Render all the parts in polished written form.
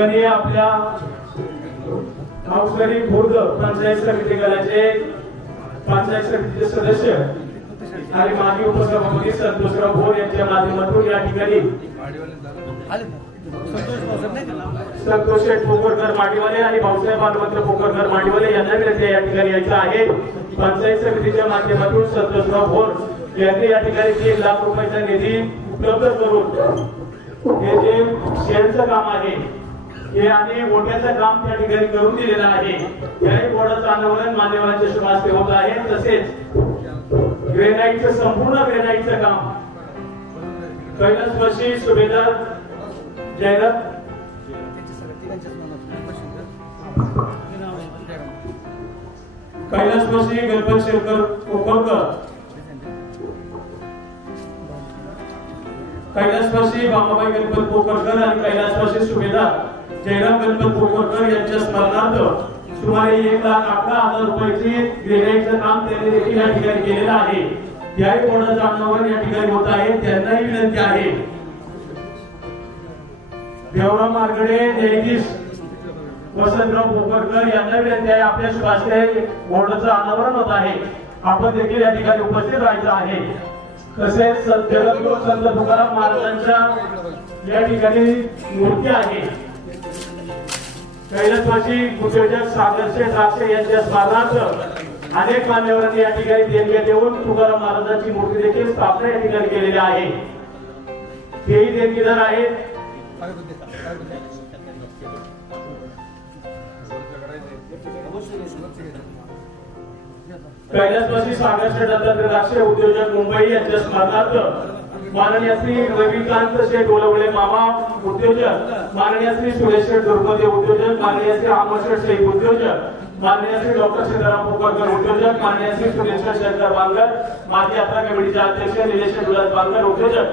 ठिकाणी आपल्या मावसरी खुर्द पंचायत समिती गटाचे पंचायत समितीचे सदस्य आणि माजी उपसभापती संतोषराव भोर यांच्या माध्यमातून या ठिकाणी संतोष शेठ पोकरकर माडीवाले आणि भाऊसाहेब हनुमंत पोकरकर माडीवाले यांना विनंती या ठिकाणी यायचं आहे। पंचायत समितीच्या माध्यमातून संतोषराव भोर यांनी या ठिकाणी 3 लाख रुपयाचा निधी उपलब्ध करून हे जे शेणचं काम आहे हे आणि मोठ्याचं काम त्या ठिकाणी करून दिलेलं आहे। याही बोर्डाचं अनावरण मान्यवरांच्या शुभ हस्ते होत आहे। तसेच ग्रेनाइटचं संपूर्ण ग्रेनाइटचं काम कैलासवासी सुभेदार जयराज कैलासवासी गणपत शेखर कोकणकर कैलासवासी बाबाबाई गणपत पोकरकर आणि कैलासवासी सुभेदार जयराम गणपत पोकरकर यांच्या स्मरणार्थ सुमारे 1,11,000 रुपयाची ग्रेनाइटचं काम त्यांनी देखील या ठिकाणी केलेलं आहे। याही बोर्डाचं अनावरण या ठिकाणी होत आहे। त्यांनाही विनंती आहे देवराम मार्गडे जयगीश वसंतराव पोकरकर यांना विनंती आहे आपल्या शुभ हस्ते बोर्डाचं अनावरण होत आहे। आपण देखील या ठिकाणी उपस्थित राहायचं आहे। तसेच जगद्गुरु संत तुकाराम महाराजांच्या या ठिकाणी मूर्ती आहे। कैलासवासी उद्योजक सागरशेठ द्राक्षे यांच्या स्मरणार्थ अनेक मान्यवरांनी या ठिकाणी देणग्या देऊन तुकाराम महाराजांची मूर्ती देखील स्थापना या ठिकाणी केलेली आहे। हेही देणगीदार आहेत। कैलासवासी सागरशेठ दत्तात्रय द्राक्षे उद्योजक मुंबई यांच्या स्मरणार्थ माननीय श्री रविकांत शेठ ओलवळे मामा उद्योजक, माननीय श्री सुरेश शेठ दुर्पदे उद्योजक, माननीय श्री अमर शेठ शेख उद्योजक, माननीय श्री डॉक्टर सीताराम पोकरकर उद्योजक, माननीय श्री सुरेश शंकर बांगर माजी यात्रा कमिटीचे अध्यक्ष, निलेश उल्हास बांगर उद्योजक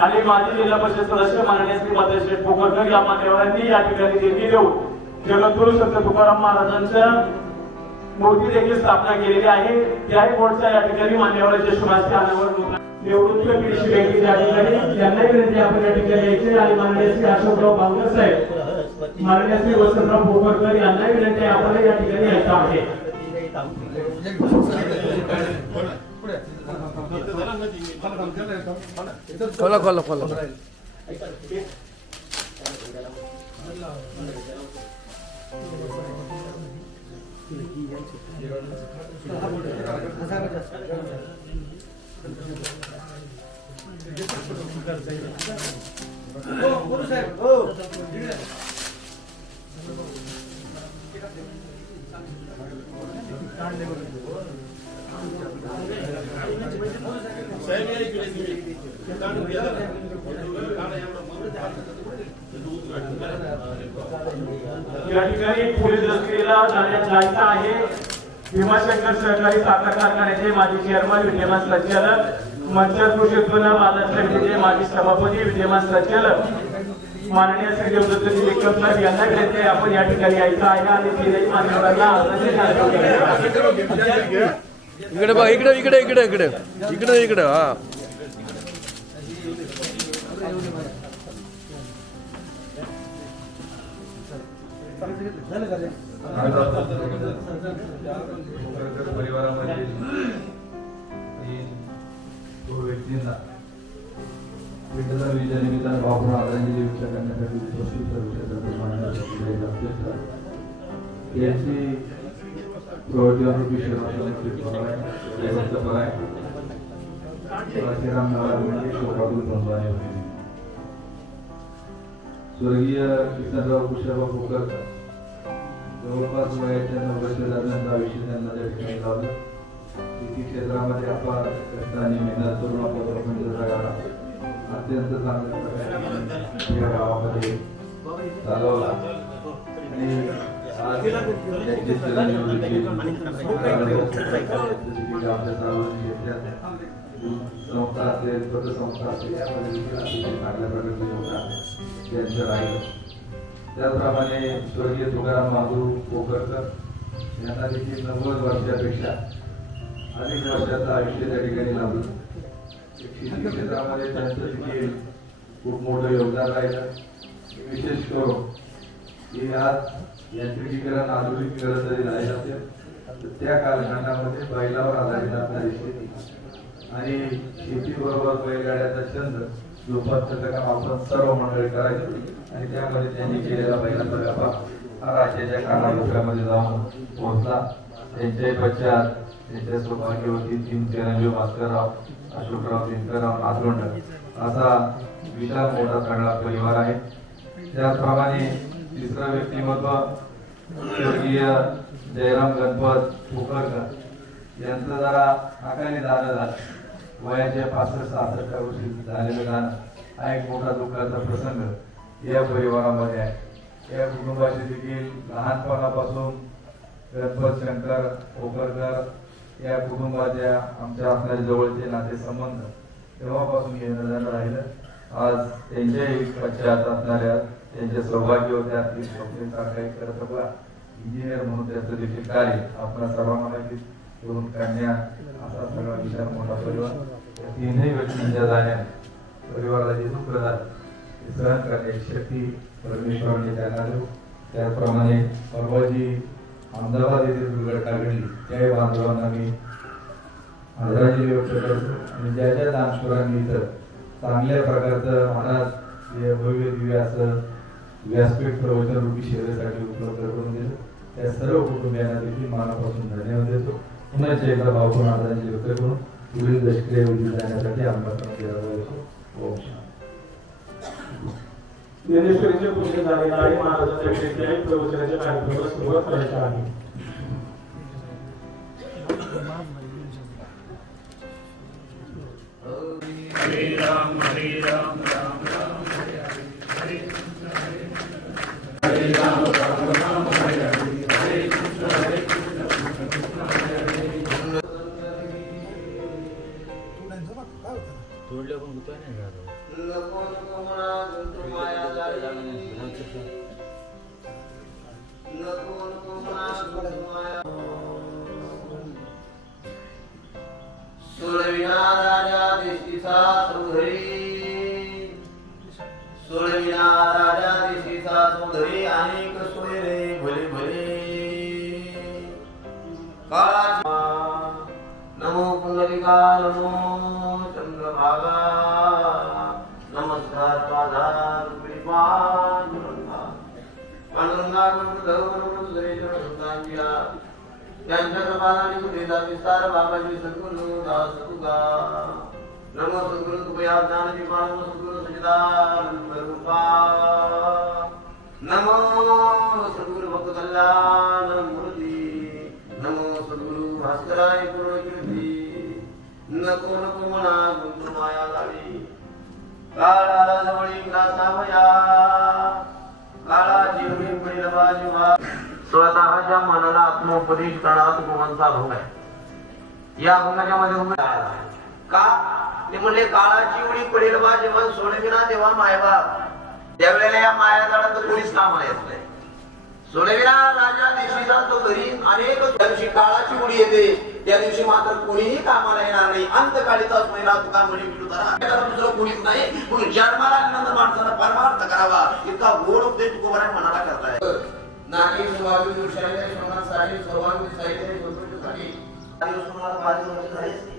आणि माजी जिल्हा परिषद सदस्य माननीय श्री मधेश शेठ पोकरकर या मान्यवरांनी या ठिकाणी देणगी देऊन जगद्गुरु संत तुकाराम महाराजांच्या मूर्ती देखील स्थापना केलेली आहे। त्याही बोर्डच्या या ठिकाणी मान्यवरांच्या शुभ हस्ते अनावरण होत आहे। निवृत्त कृषी बँकेच्या या ठिकाणी यांना विनंती आपण या ठिकाणी यायचे आणि माननीय श्री अशोकराव बांगर साहेब, माननीय श्री वसंतराव पोकरकर यांना विनंती आपण या ठिकाणी यायचं आहे। खोला खोला खोला या ठिकाणी पोलीस दस्तीला जायचं आहे। भीमाशंकर सहकारी साखर कारखान्याचे माजी चेअरमन विद्यमान संचालक, मंचर कृषी उत्पन्न बाजार समितीचे माजी सभापती विद्यमान संचालक माननीय श्री देवदत्तजी लेखक साहेब यांना विनंती आपण या ठिकाणी यायचं आहे आणि तिन्ही मान्यवरांना इकडे बघ, इकडे इकडे इकडे इकडे इकडे इकडे हा परिवारामध्ये व्यक्तींना विठ्ठल विजय निमित्ताने भावपूर्ण आदरांजली व्यक्त करण्यासाठी उपस्थित याची स्वर्गीय किसनराव कुशलराव पोकरकर जवळपास वयाच्या 90 दरम्यानचा आयुष्य त्यांना त्या ठिकाणी लावलं। शेती क्षेत्रामध्ये अपार कष्टाने मेहनत करून आपला प्रपंच जगाला अत्यंत चांगल्या प्रकारे या गावामध्ये चालवला आणि आज त्यांची संस्था असेल, पतसंस्था असेल चांगल्या प्रकारचे योगदान त्यांचं राहिलं। त्याचप्रमाणे स्वर्गीय तुकाराम महादेव पोकरकर यांना देखील 90 वर्षापेक्षा अधिक वर्षाचं आयुष्य त्या ठिकाणी लाभलं। शेती क्षेत्रामध्ये त्यांचं देखील खूप मोठं योगदान राहिलं। विशेष करून की आज यांत्रिकीकरण आधुनिकीकरण जरी झाले असेल तर त्या कालखंडामध्ये बैलावर आधारित असणारी शेती आणि शेतीबरोबर बैलगाड्याचा छंद जोपासण्याचं काम आपण सर्व मंडळी करायचो आणि त्यामध्ये त्यांनी केलेला बैलाचा व्यापार हा राज्याच्या कानाकोपऱ्यामध्ये जाऊन पोहोचला। त्यांच्या पश्चात त्यांच्या सौभाग्यवती 3 चिरंजीव भास्करराव, अशोकराव, दिनकरराव, नाथवंड असा विशाल मोठा सगळा परिवार आहे। त्याचप्रमाणे तिसरं व्यक्तिमत्व स्वर्गीय जयराम गणपत फुकरकर यांचं जरा अकाली जाणं झालं। वयाच्या 65-66 वर्षी झालेलं जाणं हा एक मोठा दुःखाचा प्रसंग या परिवारामध्ये आहे। या कुटुंबाशी देखील लहानपणापासून गणपत शंकर फुकरकर या कुटुंबाच्या आमच्या असणारे जवळचे नातेसंबंध तेव्हापासून येणं जाणं राहिलं। आज त्यांच्याही पश्चात असणाऱ्या त्यांच्या सौभाग्यवत्या सारखा एक कर्तव्य इंजिनियर म्हणून त्याचं देखील कार्य आपल्या सर्वांना माहिती करून काढण्या असा सगळा विचार मोठा परिवार। या तीनही व्यक्तींच्या जाण्याने परिवाराला जे दुःख झालं ते सहन करण्याची शक्ती परमेश्वराने त्यांना देऊ। त्याचप्रमाणे परवाजी अहमदाबाद येथे दुर्घटना घडली त्याही बांधवांना मी आदरांजली व्यक्त करतो आणि ज्या ज्या दानशूरांनी इथं चांगल्या प्रकारचं महाराज हे भव्य दिव्य असं व्यासपीठ प्रवचन रूपी सेवेसाठी उपलब्ध करून दिलं त्या सर्व कुटुंबियांना देखील मनापासून धन्यवाद देतो। पुन्हा एकदा भावपूर्ण आदरांजली व्यक्त करून पुढील दशके उद्या जाण्यासाठी आमंत्रण देतो। ओम ज्ञानेश्वरीचे पूजन झालेलं आहे। महाराजांच्या विषयी प्रवचनाच्या कार्यक्रमाला सुरुवात करायची आहे। हरे राम राम राम हरे कृष्ण हरे राम राम हरे हरे कृष्ण कृष्ण हरे हरे। तोडले पण होतोय ना सोळविना राजा देशीचा चौधरी, सोळविना राजा देशीचा चौधरी अनेक सोय रे भले भले काळाची नमो पुंडलिका नमो चंद्रभागा नमस्कार पादा कृपा पांडुरंगा त्यांच्या कृपाने सुरेदा विस्तार बाबाजी सद्गुरु दास तुगा नमो सद्गुरु कृपया ज्ञान दीपा नमो सद्गुरु सचिदानंद रूपा नमो सद्गुरु भक्त कल्याण मूर्ती नमो सद्गुरु भास्कराय पूर्ण कीर्ती नको नको म्हणा गुंतू माया लावी काळाला जवळी ग्रासावया काळाची उडी पडील बाजूवा स्वतःच्या मनाला आत्मोपदेश करणारा गुणांचा भोग आहे। या गुणाच्या मध्ये का ते म्हणले काळाची उडी पडेल बा जेव्हा सोडविना तेव्हा मायबाप त्यावेळेला या मायाजाळात कोणीच कामाला येत नाही। सोडविना राजा देशीचा तो घरी अनेक दिवशी काळाची उडी येते त्या दिवशी मात्र कोणीही कामाला येणार नाही। अंतकाळीचाच महिना तुका म्हणे दुसरं कोणीच नाही म्हणून जन्माला आनंद माणसाला परमार्थ करावा इतका गोड उपदेश तुकोबाराय मनाला करताय। नाकी सुभावी दुर्शाने सोनासाठी सर्वांनी साहित्य गोष्टीसाठी आणि तुम्हाला 5 वर्ष झाले असते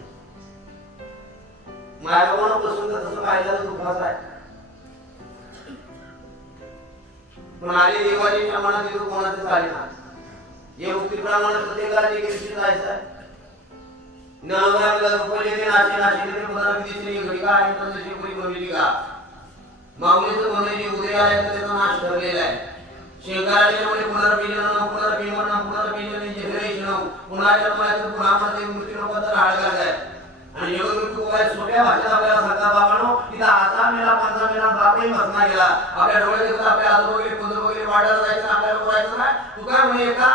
मायावर पसंत तसं पाहिलं दुःखाचं आहे। पण आले देवाची मनात देव कोणाचं झाले ना हे मुक्तीप्रमाणे प्रत्येकाला एक दिवशी जायचं आहे। नवराला रुपये ते नाशी नाशी ते पुन्हा दिसली घडी का आहे तर त्याची कोणी बनवली का माऊलीचं बनवली उद्या आहे तर त्याचा नाश ठरलेला आहे। शेंगाराचे म्हणजे पुनर्बीजन जनरेशन पुन्हा जन्माचं पुन्हा मध्ये मृत्यू नको तर हाड घालताय आणि योग मृत्यू काय सोप्या भाषेत आपल्याला सांगा बाबांनो तिथं आजा मेला पंजा मेला बापही बसना गेला आपल्या डोळे देखत आपल्या आजू वगैरे पंधर वगैरे वाढायला जायचं आपल्याला बोलायचं नाही तू काय म्हणे का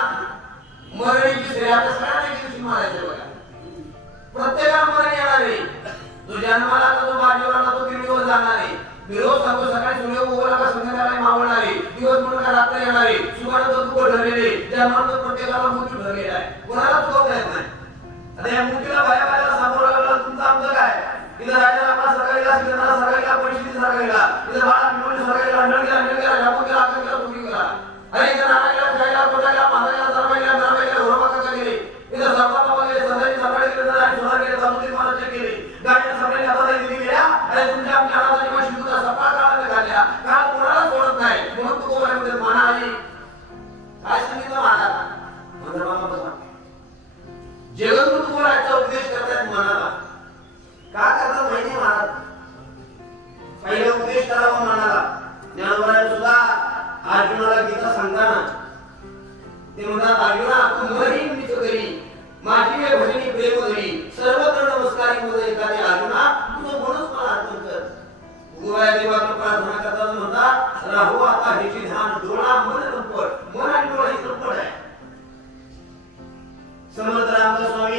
मरणीची श्रेय आपल्या सगळ्यांना दिवशी मारायचं बघा प्रत्येकाला मरण येणार आहे। तो जन्माला तो बाजीवर आला तो 3 दिवस जाणार आहे। रोज सांगतो सकाळी सूर्य उगवला का संध्याकाळी मावळणार आहे। दिवस म्हणून का रात्र येणार आहे। सुखानं तो दुःख ठरलेले जन्माला प्रत्येकाला मृत्यू ठरलेला आहे कोणाला चुकवता येत नाही। आता या मृत्यूला बाया सामोरं लागला तुमचं आमचं काय इथं राजा आपला सरकारीला सिद्धांना सरकारीला परिस्थिती सरकारीला इथं बाळा मिळून सरकारीला अंडळ गेला जामून गेला अक्कल गेला तुम्ही गेला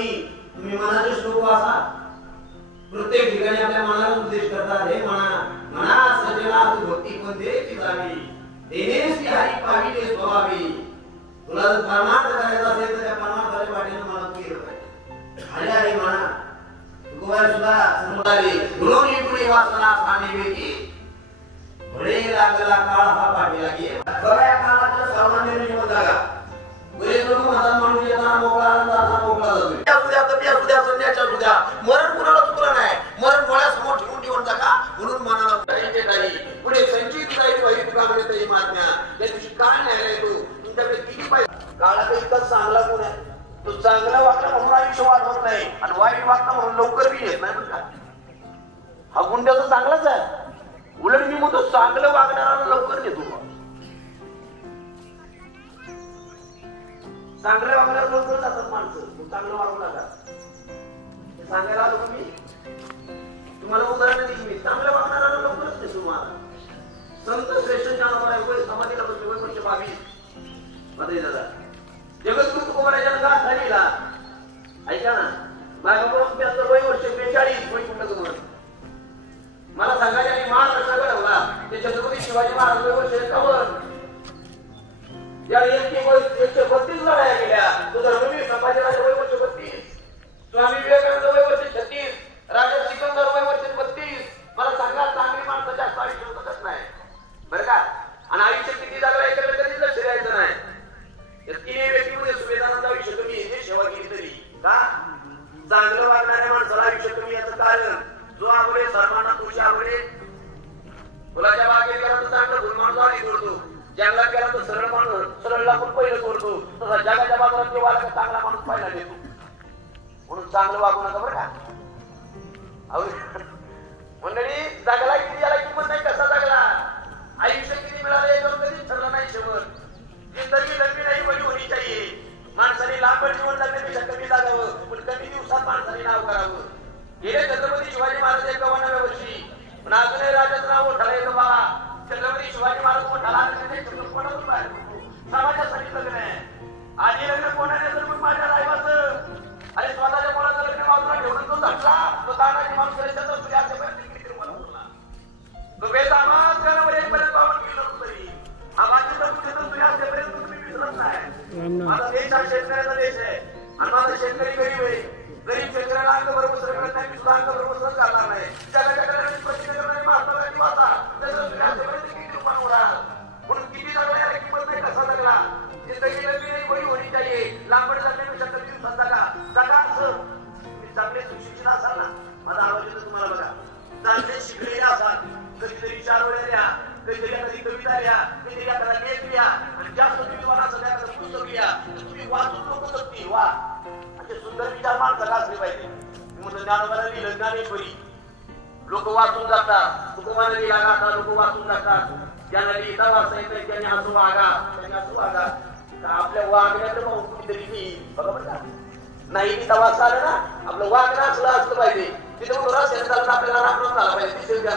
ठिकाणी तुम्ही मनाचे श्लोक वाचा. प्रत्येक ठिकाणी आपल्या मनाला उपदेश करतात. हे मना सजना तू भक्ती पण दे चित्रावी देनेस ती हरी पावी ते स्वभावी. तुला जर परमार्थ करायचा असेल तर त्या परमार्थाच्या वाटेनं मला तू गेलं पाहिजे. हरी हरी म्हणा. तुकोबाई सुद्धा समुदाय गुणोनी पुढे वासना स्थानी वेगी बळे लागला काळ हा पाठी लागे. बघा या काळाच्या सामान्य जीवन जागा बरेच लोक म्हणतात माणूस येताना मोकळा जाताना मोकळा जातो. मरण कुणाला चुकलं नाही. मरण डोळ्यासमोर ठेवून ठेवून टाका म्हणून मनाला पुढे संचित राहील वैदिक कामाने मागण्या त्या दिवशी काय न्यायला येतो तुमच्याकडे किती पाहिजे. काळात इतका चांगला कोण आहे. तो चांगला वागला म्हणून आयुष्य वाढवत नाही आणि वाईट वागता म्हणून लवकर बी येत नाही. बरं का हा गुण त्याचा चांगलाच आहे. उलट मी म्हणतो चांगलं वागणारा लवकर घेतो. चांगलं वागणारा लवकर जातात माणसं. चांगलं वागू नका सांगायला आलो मी तुम्हाला उदाहरण देईन. मी चांगलं वागणारा लवकरच घेतो. तुम्हाला संत श्रेष्ठ ज्ञानोबा वय समाधीला बसले वय 22 मध्ये दादा जगद्गुरु तुकोबाराच्या गाठ झालीला ऐका ना. मागाकडून त्यांचं वय वर्ष 42 वय कुठलं म्हणून मला सांगायचे आणि महाराष्ट्र घडवला. ते छत्रपती शिवाजी महाराज वय वर्ष 51. या 132 लढाया गेल्या. तो धर्मवीर संभाजीराजे वय वर्ष 32. स्वामी विवेकानंद वय वर्ष 36. राजा सिकंदर वय वर्ष 32. मला सांगा चांगली माणसं जास्त आयुष्य होतच नाही. बरं का. आणि आयुष्य किती जागला याच्याकडे कधीच लक्ष द्यायचं नाही. या तिन्ही व्यक्तीमध्ये सुवेदानंद आयुष्य कमी आहे. सेवा केली तरी का चांगलं वागणाऱ्या माणसाला आयुष्य कमी याचं कारण जो आवडे सर्वांना तुझी आवडे. फुलाच्या बागेत गेला तर चांगलं फुल माणूस आधी तोडतो. जंगलात गेला तर सरळ माणूस सरळला पण पहिलं तोडतो. तसा जगाच्या बाजारात जेव्हा चांगला माणूस पहिला देतो. म्हणून चांगलं वागू नका बरं का. मंडळी जगला किती याला किंमत नाही. कसा जगला आयुष्य किती मिळाले याच्यावर कधीच ठरलं नाही. शेवट जिंदगी लंबी नाही बरी होणी चाहिए. माणसाने लांबट जीवन जगण्यापेक्षा कमी जागावं पण कमी दिवसात माणसाने नाव करावं. गेले छत्रपती शिवाजी महाराज 51व्या वर्षी पण अजूनही राजाचं नाव मोठं येतं बा. छत्रपती शिवाजी महाराज मोठा समाजासाठी लग्न आहे. आधी लग्न कोणाने तर मग माझ्या रायवाचं अरे स्वतःच्या मुलाचं लग्न बाजूला ठेवून तो धरला. तो तानाजी माणूस तो बेदामात पर्यंत पावन केलं तरी आम्हाला तर कुठे तर तुझ्या असेपर्यंत तुम्ही विसरत नाही. माझा देश हा शेतकऱ्याचा देश आहे आणि माझा शेतकरी गरीब आहे. गरीब शेतकऱ्याला अंग बरोबर सरकत नाही. मी सुद्धा अंग बरोबर सर करणार नाही. जगाच्या कल्याणाची प्रश्न करणारी महात्मा गांधी वाचा त्याचं तुझ्या असेपर्यंत किती रुपये होणार. म्हणून किती जगला याला किंमत नाही. कसा जगला जिंदगी लंबी नाही बरी होणी चाहिए. लांबड जगण्यापेक्षा कधी दिवसात जगा असं. तुम्ही चांगले सुशिक्षित असाल ना. माझा आवाज येतो तुम्हाला बघा. चांगले शिकलेले असाल कधीतरी 4 वेळा लिहा. कधीतरी एखादी कविता लिहा. कधीतरी एखादा लेख लिहा. आणि जास्त तुम्ही मला सध्या एखादं पुस्तक लिहा. तुम्ही वाचून लोक जगतील. वा असे सुंदर विचार माणसाला असले पाहिजे. म्हणून ज्ञानोबाला लिहिलं ज्ञानेश्वरी. लोक वाचून जातात. तुकोबाने लिहिला गाथा लोक वाचून जातात. ज्यांना लिहिता वाचता येतं त्यांनी असं वागा त्यांनी असं वागा. आपल्या वागण्याचं पाहून कुठेतरी लिही बघा बरं का. नाही लिहिता वाचता आलं ना आपलं वागणं असलं पाहिजे. तिथे रस्त्याने चालून आपल्याला राखून झाला पाहिजे. दिसेल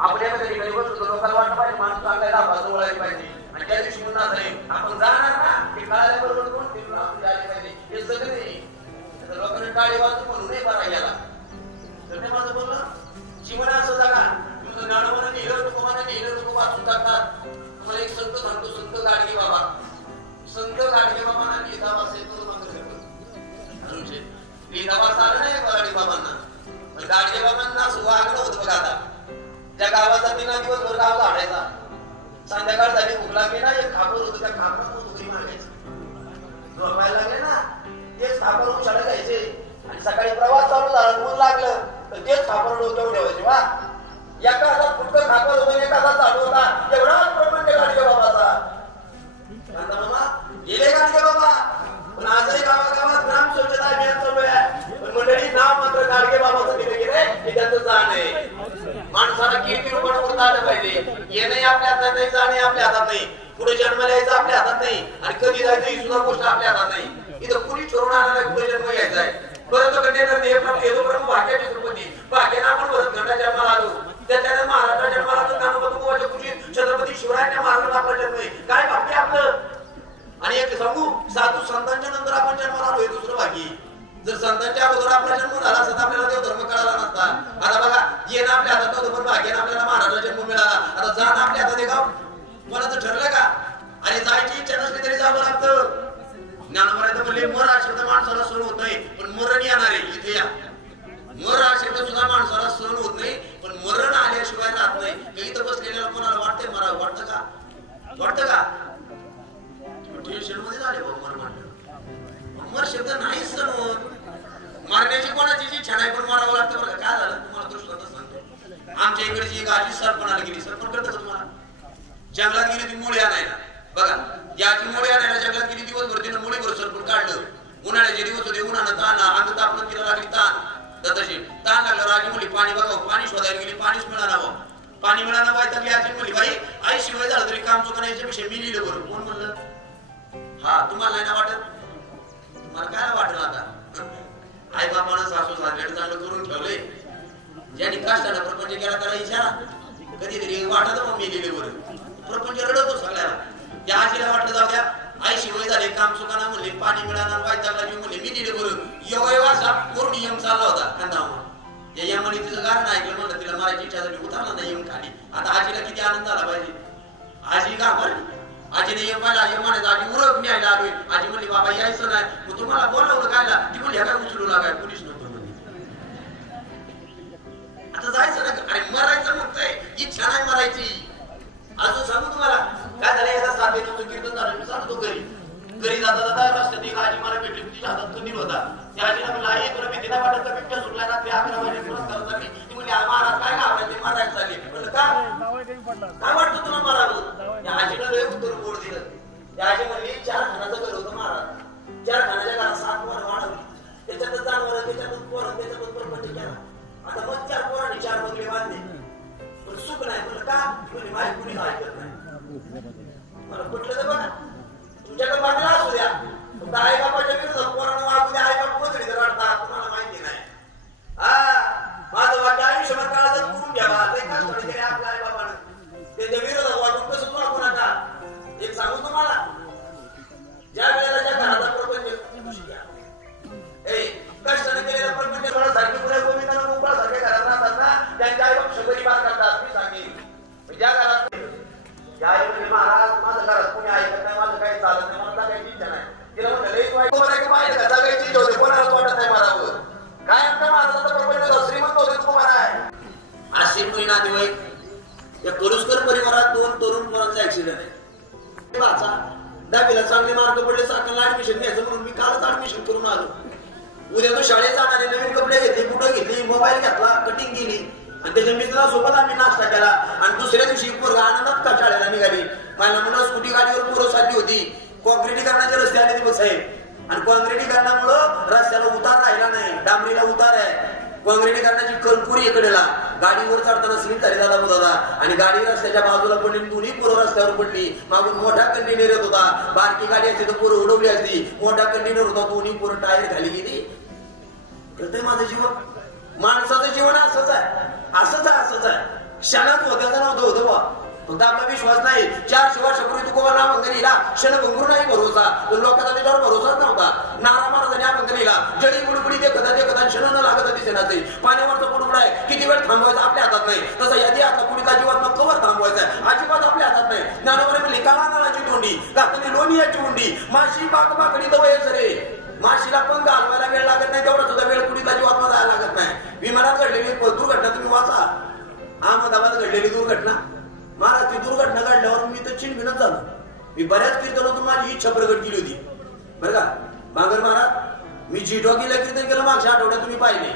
आपण एखाद्या ठिकाणी बसतो लोकांना वाटलं पाहिजे माणूस चांगला बाजू वळायला पाहिजे. आणि त्या दिवशी म्हणून नाही आपण जाणार ना ते कळाल्याबरोबर कोण फिरून आपण आले पाहिजे. हे सगळं नाही लोकांनी टाळे वाजून म्हणून नाही बरा गेला. तर ते माझं बोललं जीवन असं जागा. तुमचं ज्ञानोबाने लिहिलं तुकोबाने लिहिलं लोक वाचून टाकतात. तुम्हाला एक संत सांगतो संत गाडगे बाबा. संत गाडगे बाबांना लिहिता वाचायचं लिहिता वाचता आलं नाही गाडगे बाबांना. पण गाडगे बाबांना वागणं होतं बघा. आता ज्या गावाचा तिना दिवसभर गाव झाडायचा. संध्याकाळ झाली भूक लागली ना एक खापर होतं त्या खापरात उडी मागायचं. झोपायला लागले ना तेच खापर उशाला घ्यायचे आणि सकाळी प्रवास चालू झाला ऊन लागलं तर तेच खापर डोक्यावर ठेवायचे. वा एका हातात फुटकं खापर होतं एका हातात चालू होता. एवढा प्रपंच गाडगे बाबाचा. गेले गाडगे बाबा पण आजही गावागावात ग्राम स्वच्छता अभियान चालू आहे. पण मंडळी नाव मात्र गाडगे बाबाचं दिलं गेलंय हे त्याचं जाण आहे. माणसाला किती रुपये उडता आलं पाहिजे. येणं आपल्या हातात नाही जाणे आपल्या हातात नाही. पुढे जन्माला यायचं आपल्या हातात नाही आणि कधी जायचं ही सुद्धा गोष्ट आपल्या हातात नाही. इथं कुणी ठरवून आणणार आहे पुढे जन्म घ्यायचा आहे. परंतु कंटेनर भाग्य छत्रपती भाग्यानं आपण भरतखंडा जन्माला आलो. त्याच्यानंतर महाराष्ट्र जन्माला आलो. ज्ञानोबा कुशीत छत्रपती शिवरायांच्या महाराजांना आपला जन्म आहे. काय भाग्य आपलं. आणि एक सांगू साधू संतांच्या नंतर आपण जन्माला आलो हे दुसरं भाग्य. जर संतांच्या अगोदर आपला जन्म झाला असता आपल्याला देव धर्म कळाला नसता. आता बघा येणं आपल्या हातात नव्हतं पण भाग्यानं आपल्याला महाराजला जन्म मिळाला. आता जाणं आपल्या हातात आहे का? कोणाचं ठरलं का? आणि जायची इच्छा नसली तरी जावं लागतं. ज्ञानोबारायचं म्हणले मर हा शब्द माणसाला सहन होत नाही पण मरण येणार आहे. इथे या मर हा शब्द सुद्धा माणसाला सहन होत नाही पण मरण आल्याशिवाय राहत नाही. इथं बसलेल्या कोणाला वाटतंय मरा? वाटतं का? वाटतं का? टेन्शन मध्ये झाले मर म्हणलं. मर शब्द नाही सहन होत. मारण्याची कोणाची इच्छा नाही पण मारावं लागतं. बरं काय झालं तुम्हाला दृष्टांत सांगतो. आमच्या इकडची एक आजी सरपणाला गेली. सरपण करतं का तुम्हाला? जंगलात गेली ती मुळी आणायला. बघा याची मुळी आणायला जंगलात गेली. दिवसभर तिनं मुळीवर सरपण काढलं. उन्हाळ्याचे दिवस होते. उन्हानं ताण अंग तापलं तिला लागली ताण. तशी ताण लागलं राजी मुली पाणी बघावं. पाणी शोधायला गेली. पाणीच मिळालं. पाणी मिळालं व्हायचं आजी म्हणली बाई आई शिवाय झालं तरी काम चुका याच्यापेक्षा मी लिहिलं बरं. कोण म्हणलं? हा तुम्हाला नाही ना वाटत? तुम्हाला काय वाटलं आता? आई बापानं सासू सासऱ्याने चांगलं करून ठेवले. ज्यांनी कष्टानं प्रपंच केला त्याला इशारा कधीतरी वाटत मग मी लिहिले बरं. प्रपंच रडवतो सगळ्याला. त्या आजीला वाटलं जाऊ द्या आई शिवाय झाले काम चुकाना म्हणले पाणी मिळाला वायताला जीव म्हणले मी लिहिले बरं. येवा असा पूर्ण यम चालला होता कंदावा. या यमाने तिचं गाणं ऐकलं म्हणलं तिला मारायची इच्छा झाली. उतरला नाही यम खाली. आता आजीला किती आनंद झाला पाहिजे. आजी का बरं आजीने यम पाहिला. यम म्हणायचं आजी उरक न्यायला आलोय. आजी म्हणली बाबा यायचं नाही. मग तुम्हाला बोलावलं कायला? ती म्हणली ह्या काय उचलू लागाय पोलीस नको म्हणली. आता जायचं ना अरे मरायचं मग इच्छा नाही मरायची. अजून सांगू तुम्हाला काय झालं. एकदा साधे नव्हतं कीर्तन झालं. मी सांगतो घरी जाता जाता रस्त्यात एक आजी मला भेटली. तिच्या हातात कंदील होता. त्या आजीला म्हणलं आई तुला भीती नाही वाटत का? बिबट्या सुटला रात्री 11 वाजता पुरस्कार झाली. ती म्हणली महाराज काय घाबरायचे मारायला चालली. म्हणलं का काय वाटतं तुला मारावं? त्या आजीला लय उत्तर गोड दिलं. त्या आजी म्हणली 4 खानाचं घर होतं महाराज. 4 खानाच्या घरात 7 पोरं वाढवली. त्याच्यातच जनावर त्याच्यातच पोरं त्याच्यातच प्रपंच केला. आता मग 4 पोरांनी 4 बंगले बांधले. पण सुख नाही. म्हणलं का? म्हणजे माझी कुणी ऐकत नाही. मला कुठलं तर बघा तुमच्याकडे बांधला असू द्या तुमच्या आई बापाच्या विरुद्ध पोरांना वागू द्या. आई बाप कोणतरी रडतात तुम्हाला माहिती नाही. हा माझं वाक्य आयुष्यभर काळात करून घ्यावा. ते कष्ट केले आपल्या आई बापानं. त्यांच्या विरोधात वागून कसं वागू नका. एक सांगू तुम्हाला ज्या वेळेला ज्या घराचा प्रपंच कष्टाने केलेला प्रपंच सारखी पुढे गोविंदानं मोकळा सारख्या घरात राहतात ना त्यांच्या आई बाप शंभरी मार करतात. मी सांगेन ज्या घरात आई म्हणजे महाराज माझं घरात कोणी ऐकत नाही. माझं काही चालत नाही. मला जगायची इच्छा नाही. तिला म्हणलं जगायची इच्छा होते. कोणालाच वाटत नाही मारावं. काय आमच्या महाराजाचा प्रपंच श्रीमंत होते तुम्हाला आहे. आज श्रीपुरी नातेवाईक या करुसकर परिवारात 2 तरुण पोरांचा ऍक्सिडेंट आहे. 10वीला चांगले मार्क पडले. सारख्याला ऍडमिशन घ्यायचं म्हणून मी कालच ऍडमिशन करून आलो. उद्या तो शाळेत जाणारे नवीन कपडे घेतले कुठं घेतली मोबाईल घेतला कटिंग केली आणि त्याच्या मित्रासोबत आम्ही नाश्ता केला. आणि दुसऱ्या दिवशी पोरं आनंदात का शाळेला निघाली. मला म्हणून स्कूटी गाडीवर पोरं साधली होती. कॉन्क्रिटीकरणाचे रस्ते आले ते बघ साहेब. आणि कॉन्क्रिटीकरणामुळं रस्त्याला उतार राहिला नाही. डांबरीला उतार आहे. कॉन्क्रिटीकरणाची कणपुरी इकडेला गाडीवर चढताना स्लिप झाली दादा दादा आणि गाडी रस्त्याच्या बाजूला पडली. दोन्ही पोरं रस्त्यावर पडली. मागून मोठा कंटेनर येत होता. बारकी गाडी असते तर पोरं उडवली असती. मोठा कंटेनर होता. दोन्ही पोरं टायर खाली गेली. कळतंय माझं जीवन. माणसाचं जीवन असंच आहे. असंच आहे. क्षणात होत्याचं नव्हतं बा. फक्त आपला विश्वास नाही. 400 वर्षापूर्वी तुकोबा नामंगलीला क्षणभंगूर नाही भरोसा. तर लोकांचा त्याच्यावर भरोसाच नव्हता. नारा महाराजांनी अभंगलीला जडी बुडबुडी देखता क्षण न लागत दिसेनाचे. पाण्यावरचा बुडबुड आहे. किती वेळ थांबवायचा आपल्या हातात नाही. तसं यादी आता कुणीचा जीवात कवर थांबवायचा अजिबात आपल्या हातात नाही. ज्ञानोबाने म्हणली काळा नाळाची तोंडी घातली लोणी याची उंडी माशी बाकबाकडी दवयच रे. माशीला पंख हलवायला वेळ लागत नाही. तेवढा सुद्धा वेळ कुणीचा जीवात जायला लागत नाही. विमानात घडलेली दुर्घटना तुम्ही वाचा. अहमदाबाद घडलेली दुर्घटना. महाराज ती दुर्घटना घडल्यावर मी तर चिंतनच झालो. मी बऱ्याच कीर्तनातून माझी इच्छा प्रगट केली होती बरं का. बांगर महाराज मी जीटॉकीला कीर्तन केलं मागच्या आठवड्यात तुम्ही पाहिले.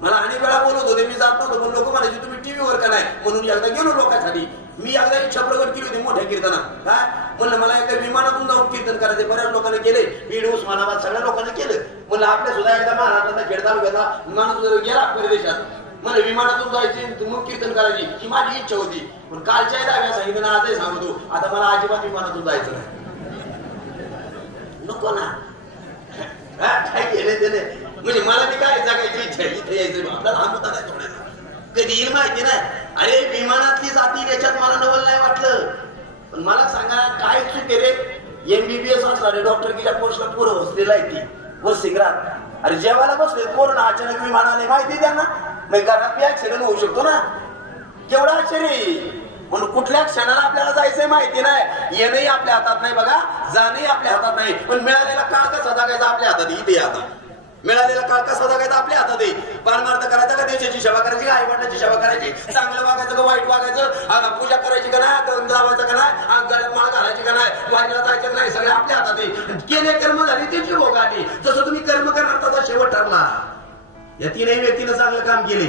मला अनेक वेळा बोलत होते मी जात नव्हतो पण लोक म्हणायचे तुम्ही टीव्हीवर का नाही म्हणून एकदा गेलो लोकांसाठी. मी एकदा इच्छा प्रगट केली होती मोठ्या कीर्तनात. काय म्हणलं मला एकदा विमानातून जाऊन कीर्तन करायचे. बऱ्याच लोकांनी केले. बीड उस्मानाबाद सगळ्या लोकांनी केलं. म्हणलं आपल्या सुद्धा एकदा महाराजांचा खेळ तालुक्याचा विमानातून गेला परदेशात. मला विमानातून जायचे मग कीर्तन करायची ही माझी इच्छा होती. पण कालच्या दहाव्या सांगितलं ना आजही सांगतो आता मला अजिबात विमानातून जायचं नाही. नको ना काय केले त्याने. म्हणजे मला बी काय जगायची इच्छा इथे यायचं आपल्याला थांबवता नाही थोड्याला कधी येईल माहिती नाही. अरे विमानातली जाती याच्यात मला नवल नाही वाटलं. पण मला सांगा काय चूक आहे रे. MBBS असणारे डॉक्टरकीच्या पोस्टला पोरं बसलेला आहे ती व सिगरात. अरे जेवायला बसले कोरोना अचानक विमान आले माहिती त्यांना, मग घरात ऍक्सिडेंट होऊ शकतो ना. केवढा आश्चर्य. म्हणून कुठल्या क्षणाला आपल्याला जायचंय माहिती नाही. येणंही आपल्या हातात नाही बघा, जाणंही आपल्या हातात नाही. पण मिळालेला काळ कसा जगायचा आपल्या हातात. इथे आता मिळालेला काळ कसा जगायचा आपल्या हातात आहे. पानमार्थ करायचा का देशाची सेवा करायची का आई वडिलांची सेवा करायची, चांगलं वागायचं का वाईट वागायचं, पूजा करायची का नाही, लावायचं का नाही, गळ्यात माळ घालायची का नाही, वाईला जायचं नाही, सगळे आपल्या हातात आहे. केले कर्म झाली त्याची भोग आली. जसं तुम्ही कर्म करणार तसा शेवट ठरला. या तीनही व्यक्तीनं चांगलं काम केले.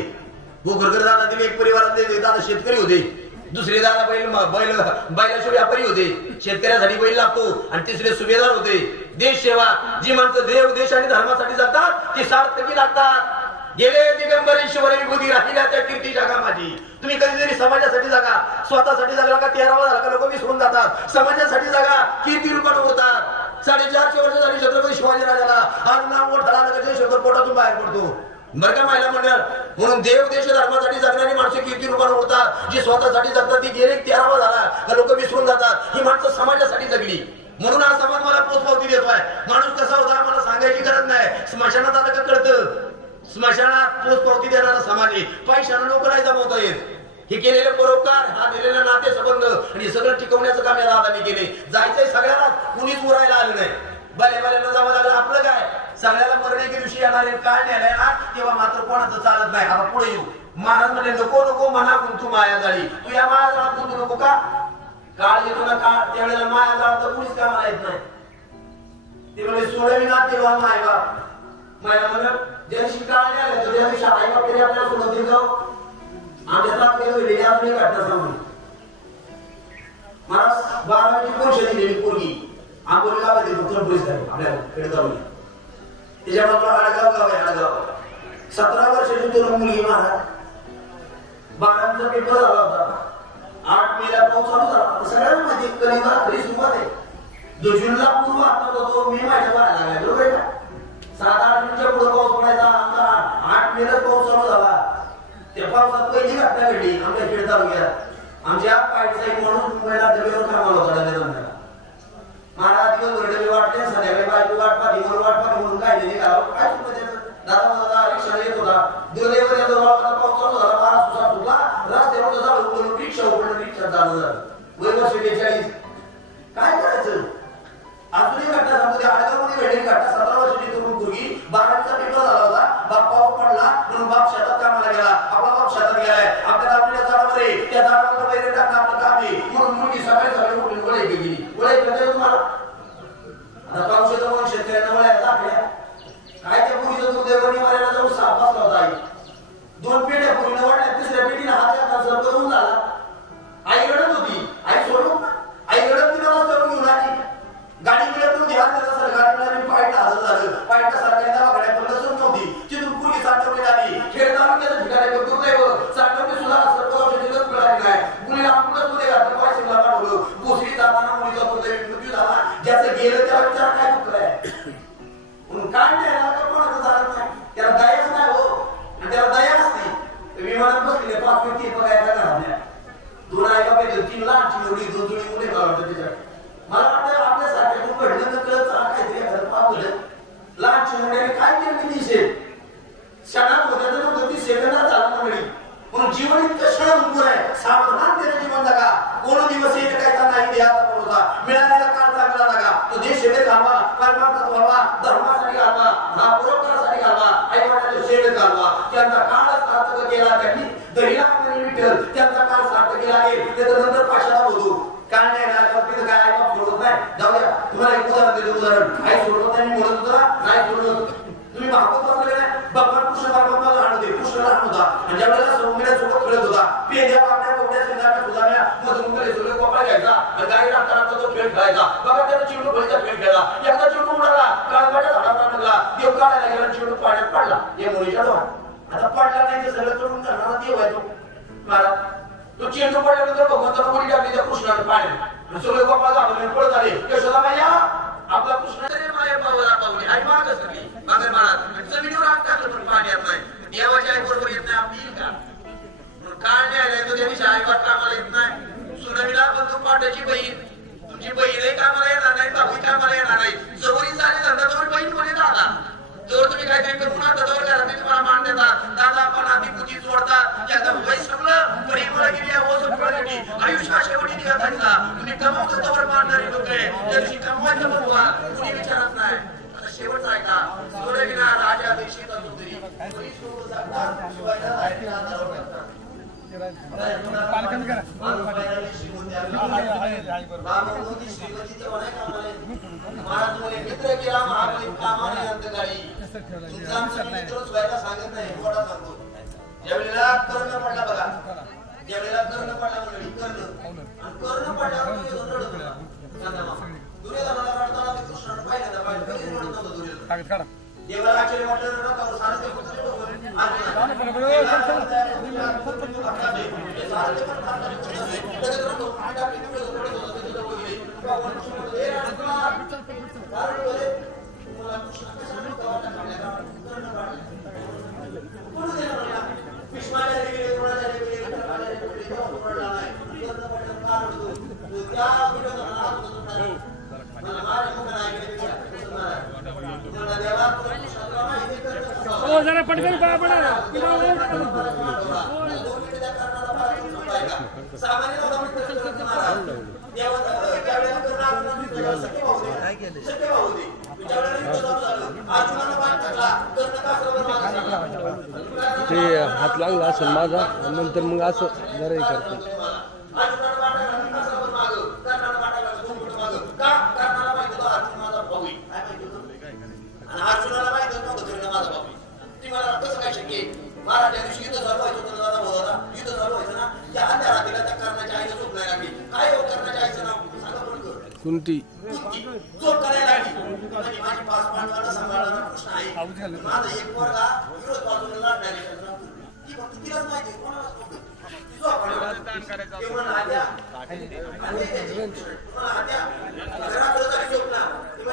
भोकरकर दादा दिले एक परिवारातले दादा शेतकरी होते, दुसरे दादा बैलाशिवाय व्यापारी होते, शेतकऱ्यासाठी बैल लागतो, आणि तिसरे सुभेदार होते. देश सेवा, जी माणसं देव देश आणि धर्मासाठी जातात ती सार्थकी लागतात. गेले दिगंबर ईश्वर विभूती राहिल्या त्या कीर्तीच्या कामाची. तुम्ही कधीतरी समाजासाठी जागा, स्वतःसाठी जगला का 13वा झाला का लोक विसरून जातात. समाजासाठी जागा, कीर्ती रूपाने होतात. 450 वर्ष झाली छत्रपती शिवाजी राजाला, आज नाव मोठा झाला का शब्द पोटातून बाहेर पडतो. बरं का महिला मंडळ. म्हणून देव देश धर्मासाठी जगणारी माणसं कीर्ती रूपाने होतात. जी स्वतःसाठी जगतात ती गेले 13वा झाला का लोक विसरून जातात. ही माणसं समाजासाठी जगली. म्हणून हा समाज मला पोचपावती देतोय. माणूस कसा होता मला सांगायची गरज नाही. स्मशानात आलं का कळतं. स्मशानात पोचपावती देणारा समाज आहे. पैशानं लोक नाही जमवता येत. हे केलेले परोपकार, हा दिलेले नाते संबंध आणि हे सगळं टिकवण्याचं काम या दादांनी केले. जायचंय सगळ्याला, कुणीच उरायला आलं नाही. बाल्याबाल्याला जावं लागलं. आपलं काय, सगळ्याला मरण्याच्या दिवशी येणारे काळ न्यायला ना, तेव्हा मात्र कोणाचं चालत नाही. आता पुढे येऊ. महाराज म्हणजे नको नको मना गुंतू माया जाळी. तू या माया जाळात गुंतू नको का. काळ येतो ना काळ, त्यावेळेला माया जाळात तर कुणीच कामाला येत नाही. ते म्हणजे सोडवी ना तेव्हा माय बाप माया म्हणलं ज्याशी काळ नाही आला तर त्या दिवशी आई बाप तरी आपल्याला सोडत देत जाऊ. आमच्यातला आपल्याला आपली घटना सांगून महाराज 12वी परीक्षा दिलेली पोरगी आंबोली गावात उत्तर पोलीस आहे आपल्याला खेडगाव. त्याच्यामुळे आडगाव गाव आहे. आडगाव 17 वर्षाची तरुण मुलगी महाराज. 12वीचा पेपर झाला होता. 8 मेला पाऊस चालू झाला. सगळ्यांना माहिती कलिंगा खरी सुरुवात आहे. जो जूनला पूर्व हातात होतो मे महिन्यात पडायला लागला. बरोबर आहे का. 7-8 जूनच्या पुढे पाऊस पडायचा. आमचा 8 मेला पाऊस चालू झाला. त्या पावसात पहिली घटना घडली आमच्या खेड तालुक्यात. आमच्या पायचा एक माणूस मुंबईला डबेवर कामाला होता. डबेवर महाराज दिवस डबे वाटले, संध्याकाळी बायको वाट पाठी म्हणून काय नाही करावं. काय दादा रिक्षा येत होता. दिवलेवर पाऊस चालू झाला. बारा सुसाट सुटला. रस्त्यावर झालं उडून रिक्षा उडून रिक्षा चालू झालं. वय वर्ष 42. काय करायचं. अजूनही घटना सांगतो. त्या आडगावमध्ये घडलेली घटना. 17 वर्षाची तरुण मुलगी. 12वीचा पेपर झाला होता. बाप पाऊस पडला म्हणून बाप शेतात कामाला गेला. आपला बाप शेतात गेलाय. आपल्याला आपल्या झाडावर आहे, त्या झाडावर वगैरे टाकणं आपलं काम आहे. म्हणून मुलगी सकाळी उठून वळे गेली. वळे करता तुम्हाला आता पाऊस येतो म्हणून शेतकऱ्यांना वळायला आपल्या काय त्या पूर्वीचं दुर्दैवानी मारायला जाऊन साप बसला होता. आई 2 पेट्या पूर्वीनं वाढल्या. 3ऱ्या पेटीला हात घातला सर्व करून झाला. आई रडत होती. आई सोडून आई रडत तिला रस्त्यावर घेऊन आली. गाडी मिळत नव्हती. हात त्याचा सर गाडी मिळाली. पायटा हजर झालं. पायटा सरकारी दवाखान्यात पण लसून नव्हती. तिथून पूर्वी साठवली झाली. खेळ तालुक्याचं ठिकाण दुर्दैव साठवली सुद्धा सर्व लस मिळाली नाही. मुलीला आपणच मध्ये घातलं. वाशिमला पाठवलं. भोसरी जाताना मुलीचा मृत्यू झाला. ज्याचं गेलं त्याला विचार काय दुःख आहे. म्हणून काय नाही कोणाचं चालत नाही. त्याला दयाच नाही हो. आणि त्याला दया असते. विमानात बसलेले 5 व्यक्ती बघायला घरात 2 आई बाबा 3 लहानची मुली 2 जुळी मुले वाटतं त्याच्यात. मला वाटतं आपल्यासारख्या तू घडलं तर कळत काहीतरी पावलं. लहानची मुलीने काय केलं मी दिसेल. क्षणात होत्या तर नव्हतं. 30 सेकंदात झाला मंडळी. म्हणून जीवन इतकं क्षण आहे. सावधान त्याने जीवन जगा. कोण दिवस येईल काय नाही द्यायचा होता. मिळालेला काळ चांगला लागा. तो देश सेवेत घालवा, परमार्थात व्हावा, धर्मासाठी घालवा, परोपकारासाठी घालवा, आई वडिलांच्या सेवेत घालवा. त्यांचा काळ सार्थक केला त्यांनी. दहिला विठ्ठल त्यांचा काळ सार्थक केला आहे. त्याच्यानंतर पाशाला होतो. काय नाही तिथं काय आई बाप सोडत नाही. जाऊया तुम्हाला एक उदाहरण देतो. उदाहरण आई सोडत नाही म्हणत होता नाही सोडत. तुम्ही भागवत बसले नाही. भगवान कृष्ण परमात्मा लहान होते. कृष्ण लहान होता आणि ज्यावेळेला सौम्यासोबत खेळत होता. पेंड्या पापड्या कोंबड्या शेंगाच्या सुधाऱ्या मधुमुखले सगळे कोपरा घ्यायचा आणि गाडी राखताना तो खेळ खेळायचा. बघा त्यानं चिवडू फळीचा खेळ खेळला. एकदा चिवडू उडाला. काळबाच्या झाडावर लागला. देव काढायला गेला. चिवडू पाण्यात पडला. हे मुलीच्या डोळ्यात आता पडला नाही ते सगळं चढून जाणारा देव आहे तो महाराज. तो चेंडू पडल्यानंतर भगवंतानं उडी टाकली त्या कृष्णाने पाण्यात. सगळे गोपाळ झाले पळत आले. यशोदा मैया आपला कृष्ण माया पावला पावली. आई माग सगळी मागे महाराज जमिनीवर आग टाकलं पण पाणी येत नाही. देवाची आई बरोबर येत नाही. आपली येईल का. काळ नाही आलाय तो त्यांनी आई बाप कामाला येत नाही. सुनामीला बंधू पाट्याची बहीण तुमची बहीणही कामाला येणार नाही. भाऊ कामाला येणार नाही. जवळी झाली धंदा जवळ बहीण कोणी राहणार. काहीतरी करून दादावर घरात तुम्हाला मान देतात दादा पण आधी बुद्धी जोडतात एकदा वय संपलं तरी मला गेली ओझ पडली आयुष्या शेवटी निघाला तुम्ही कमवतो तोवर मारणारी लोक आहे त्या दिवशी कमवायचं बघवा कुणी विचारत नाही आता शेवटचा आहे का सोडविना राजा देशीत असतो तरी कोणी सोडून जातात शिवायला आयटीला आधार करतात पालकन करा महाराज मुले मित्र केला महाबळी कामाने अंतकाळी तुमचा मित्रच व्हायला सांगत नाही मोठा सांगतो ज्यावेळेला कर्ण पडला बघा ज्यावेळेला कर्ण पडला म्हणजे कर्ण आणि कर्ण पडल्यावर दुर्योधनाला रडताना ते कृष्णाने पाहिलं पाहिजे कधीच रडत नव्हतं दुर्योधन देवाला आश्चर्य वाटलं रडत सारं ते जरा पटकन का ते हात लागला असेल माझा नंतर मग असं जरा करतो अर्जुनाला माहित नव्हतं खरं माझा बाबू ती मला कसं काय शक्य महाराज त्या दिवशी युद्ध चालू व्हायचं दादा बोला युद्ध चालू व्हायचं ना त्या अंध्या रात्रीला त्या कर्णाच्या आईला झोप नाही लागली काय हो कर्णाच्या आईचं नाव सांगा पण कुंती झोप करायला लागली आणि माझी पाच पांडवांना सांभाळणारा कृष्ण आहे माझा एक पोरगा विरोध बाजूला लढणारी ती फक्त तिलाच माहिती कोणालाच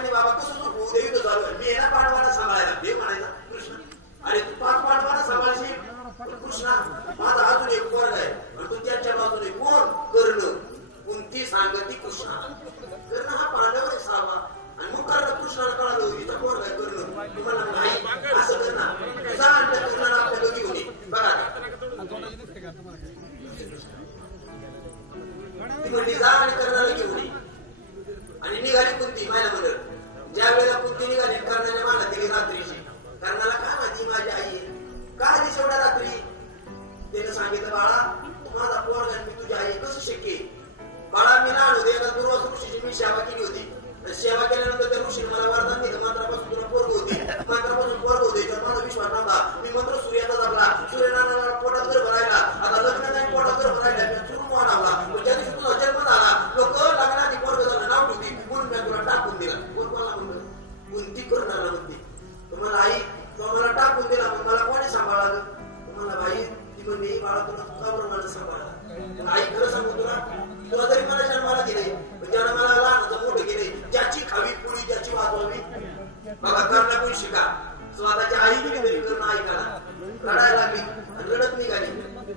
बाबा कसं युद्ध चालू आहे मी ना पांडवांना सांभाळायला देव म्हणायचा कृष्ण अरे तू पाच पांडवांना सांभाळशील कृष्णा माझा अजून एक पोरग आहे आणि तू त्याच्या बाजूने कोण कर्ण कुंती सांगती कृष्णा कर्ण हा पांडव आहे सावा आणि मग कर्ण कृष्णाला कळालं इथं पोरग आहे कर्ण तुम्हाला नाही असं करणार तुझा अंड कर्णाला आपल्या दोघी होती बघा ती म्हणली जा आणि कर्णाला घेऊन आणि निघाली कुंती माझ्या म्हणत ज्या वेळेला कुंती निघाली कर्णाने मला दिली रात्रीची कर्णाला काय माहिती माझी आई आहे का आलीस एवढ्या रात्री त्याने सांगितलं बाळा माझा पोरगा मी तुझी आई कसं शक्य बाळा मी लहान होते एका दुर्वास ऋषीची मी सेवा केली होती सेवा केल्यानंतर त्या ऋषीने मला वरदान दिलं मंत्रापासून तुला पोरग होते मंत्रापासून पोरग होते तर माझा विश्वास नव्हता मी मंत्र सूर्याचा जपला सूर्यनारायणाला पोटात घर भरायला आता लग्न नाही पोटात घर भरायला मी सुरू मानावला ज्या दिवशी तुझा जन्म झाला लोक लग्नाची पोरग झालं नाव ठेवती म्हणून मी तुला टाकून दिला कोण मला म्हणलं कोणती करणार म्हणते तुम्हाला आई तुम्हाला टाकून दिला मग मला कोणी सांभाळलं तुम्हाला बाई ती म्हणली बाळा तुला तुझा मला सांभाळा आई खरं सांगू तुला जरी मला जन्माला गेले ज्यानं मला लहान मोठं केले ज्याची खावी पुळी ज्याची वाजवावी बघा करणं पण शिका स्वतःच्या आई गेली तरी करणं ऐकायला रडायला लागली रडत निघाली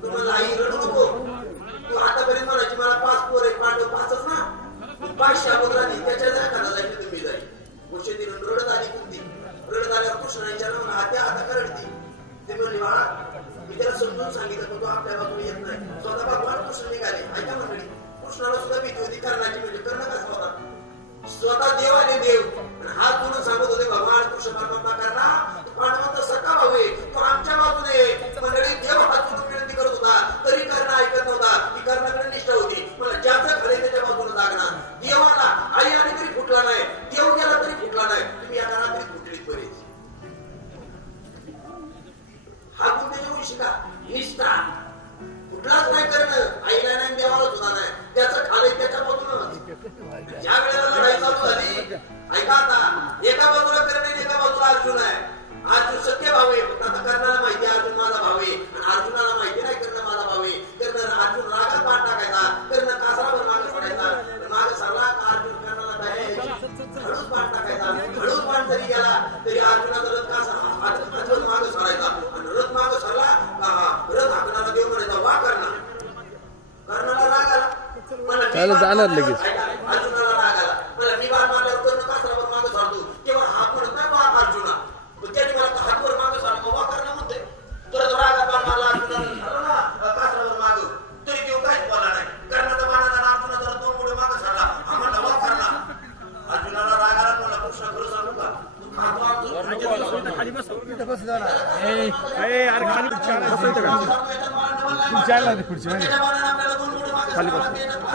तुम्हाला आई रडू नको तू आतापर्यंत म्हणायची मला 5 पोर आहे पांडव 5च ना 5 शाबुद्रा नाही त्याच्या एखादा जायची तुम्ही जाई गोष्टी दिलं रडत आली कुंती रडत आल्यावर कृष्णाच्या नावानं हात्या हाता करडती ते म्हणली बाळा मी त्याला समजून सांगितलं पण तो आपल्या बाजूला येत नाही स्वतः भगवान कृष्ण निघाले ऐका मंडळी कृष्णाला सुद्धा भीती होती कर्णाची म्हणजे कर्ण कसा होता स्वतः देव आणि देव हात जोडून सांगत होते भगवान कृष्ण परमात्मा कर्णा तू पांडवांचा सखा भाऊ आहे तो आमच्या बाजूने मंडळी देव हात जोडून विनंती करत होता तरी कर्ण ऐकत नव्हता ती कर्णाकडे निष्ठा होती मला ज्याचं खरे त्याच्या बाजूने जागणार देवाला आई आली तरी फुटला नाही देव गेला तरी फुटला नाही तुम्ही या रात्री फुटलीत बरीच हा गुण त्याच्याकडून शिका निष्ठा कुठलाच नाही करणं आईला नाही देवाला सुद्धा नाही त्याचं खाली त्याच्या बाजूनच ज्या वेळेला लढाई चालू झाली ऐका आता एका बाजूला कर्ण एका बाजूला अर्जुन आहे अर्जुन सत्य भाव आहे फक्त आता कर्णाला माहिती आहे अर्जुन माझा भाव आहे आणि अर्जुनाला माहिती नाही कर्ण माझा भाव आहे कर्ण अर्जुन रागात पाठ टाकायचा कर्ण कासरावर मागे पडायचा मागे सरला अर्जुन कर्णाला हळूच पाठ टाकायचा हळूच पाठ जरी गेला तरी अर्जुनाचा रथ कासरा मागे सरायचा आणि रथ मागे सरला रथ हाकणारा देव म्हणायचा वा कर्णाला राग आला त्याला जाणार लगेच अर्जुनाला राग आला मला निवार मारल्यावर कर्ण कासरावर मागे सरतो तेव्हा हा म्हणत नाही वा अर्जुना त्याने मला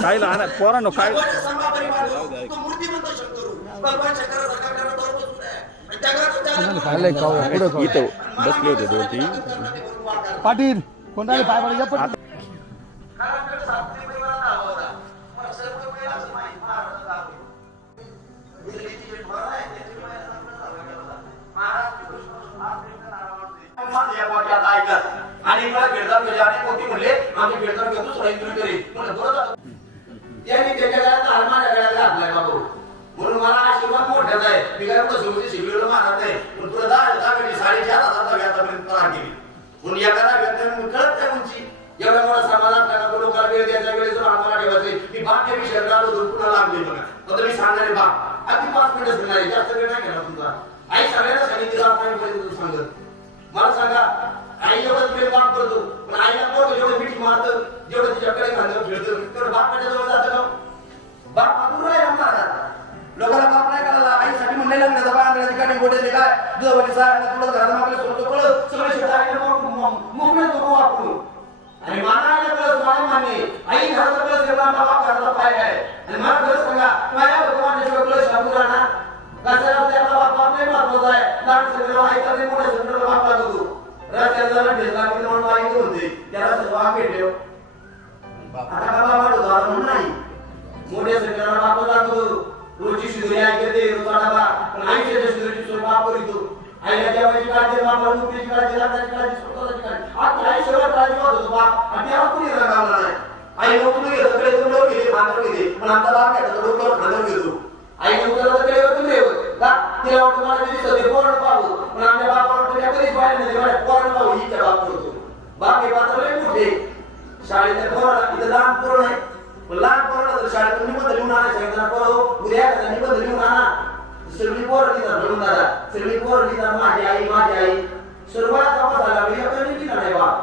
काय लहान पोरांनो काय इथं बसले होते दोन तीन पाटील कोणता पाय पडे आणि मला गिरदार गेले आणि कोटी म्हणले आम्ही गिरदार घेतो सैनिक करी यांनी त्याच्या गळ्यात माझ्या गळ्याला घातलाय बाबू म्हणून मला आशीर्वाद मोठ्याचा आहे मी काय बसवून शिबिरला मारत नाही पण तुला 4,500 व्याजापर्यंत त्रास केली म्हणून एखादा व्यक्ती कळत नाही उंची एवढ्या मोठा समाजात टाका लोकांना वेळ द्यायच्या वेळेस जर आम्हाला ठेवायचे मी बाकी विषय राहिलो पुन्हा लागले बघा तर मी सांगणारे बाप अगदी 5 मिनिटच घेणार जास्त वेळ नाही घेणार तुमचा आई सगळ्यांना सांगितलं आपण सांगत मला सांगा आई एवढं प्रेम काम करतो पण आईला कोण जेवढं मिठी मारतं जेवढं तिच्याकडे घालतं फिरतं तेवढं बापाच्या जवळ जातं का बाप मातूर आहे आमचा लोकांना बाप नाही करायला आईसाठी म्हणले लग्नाचा बांधण्याच्या ठिकाणी गोडे काय दुधावली साहेब तुला घरात आपल्या सोडतो कळत सगळे शेत आईला मोकळे तो वापरून आणि मानायला कळत मला मान्य आई घराचा कळस एवढा बाप घराचा पाय आहे आणि मला खरं सांगा माझ्या भगवानाशिवाय कळस शाबू राहणार कशाला त्याला बाप नाही महत्वाचा आहे लाड सगळ्याला ऐकत नाही मोठ्या सगळ्याला बाप लागतो रस्त्याला ढेसला की म्हणून माहिती होते त्याला सगळं भेटले आता बाबा वाढतो म्हणून नाही मोठ्या सगळ्याला बाप लागतो रोजची शिदुरी ऐकते रोजचा डबा पण आईच्या शिदुरीची सोय बाप करीतो आईला जेवायची काळजी बापाला नोकरीची काळजी लागण्याची काळजी स्वतःची काळजी आता आई सगळं काळजी करत होतो बाप आणि त्याला कुणी रंगावला नाही आई नोकरी घेतो कडे डोक्यावर घेते मांडवर घेते पण आमचा बाप घेतो डोक्यावर खांद्यावर घेतो आई नोकरीला तर कडे तुम्ही का तिला वाटतं मला दिसत होते पोरण पाहू पण आमच्या बापाला वाटतं त्या कधीच पाहिलं नाही माझ्या पोरण पाहू हिच्या बाप करतो बाप हे पात्र लय मोठे शाळेतल्या पोराला इथं लहान पोरण आहे पण लहान पोराला तर शाळेतून निबंध लिहून आणायचं त्यांना पोरं उद्या निबंध लिहून आणा सगळी पोरं लिहितात म्हणून दादा सगळी पोरं लिहितात माझी आई सुरुवात तपास झाला मी एवढं लिहिला नाही बाप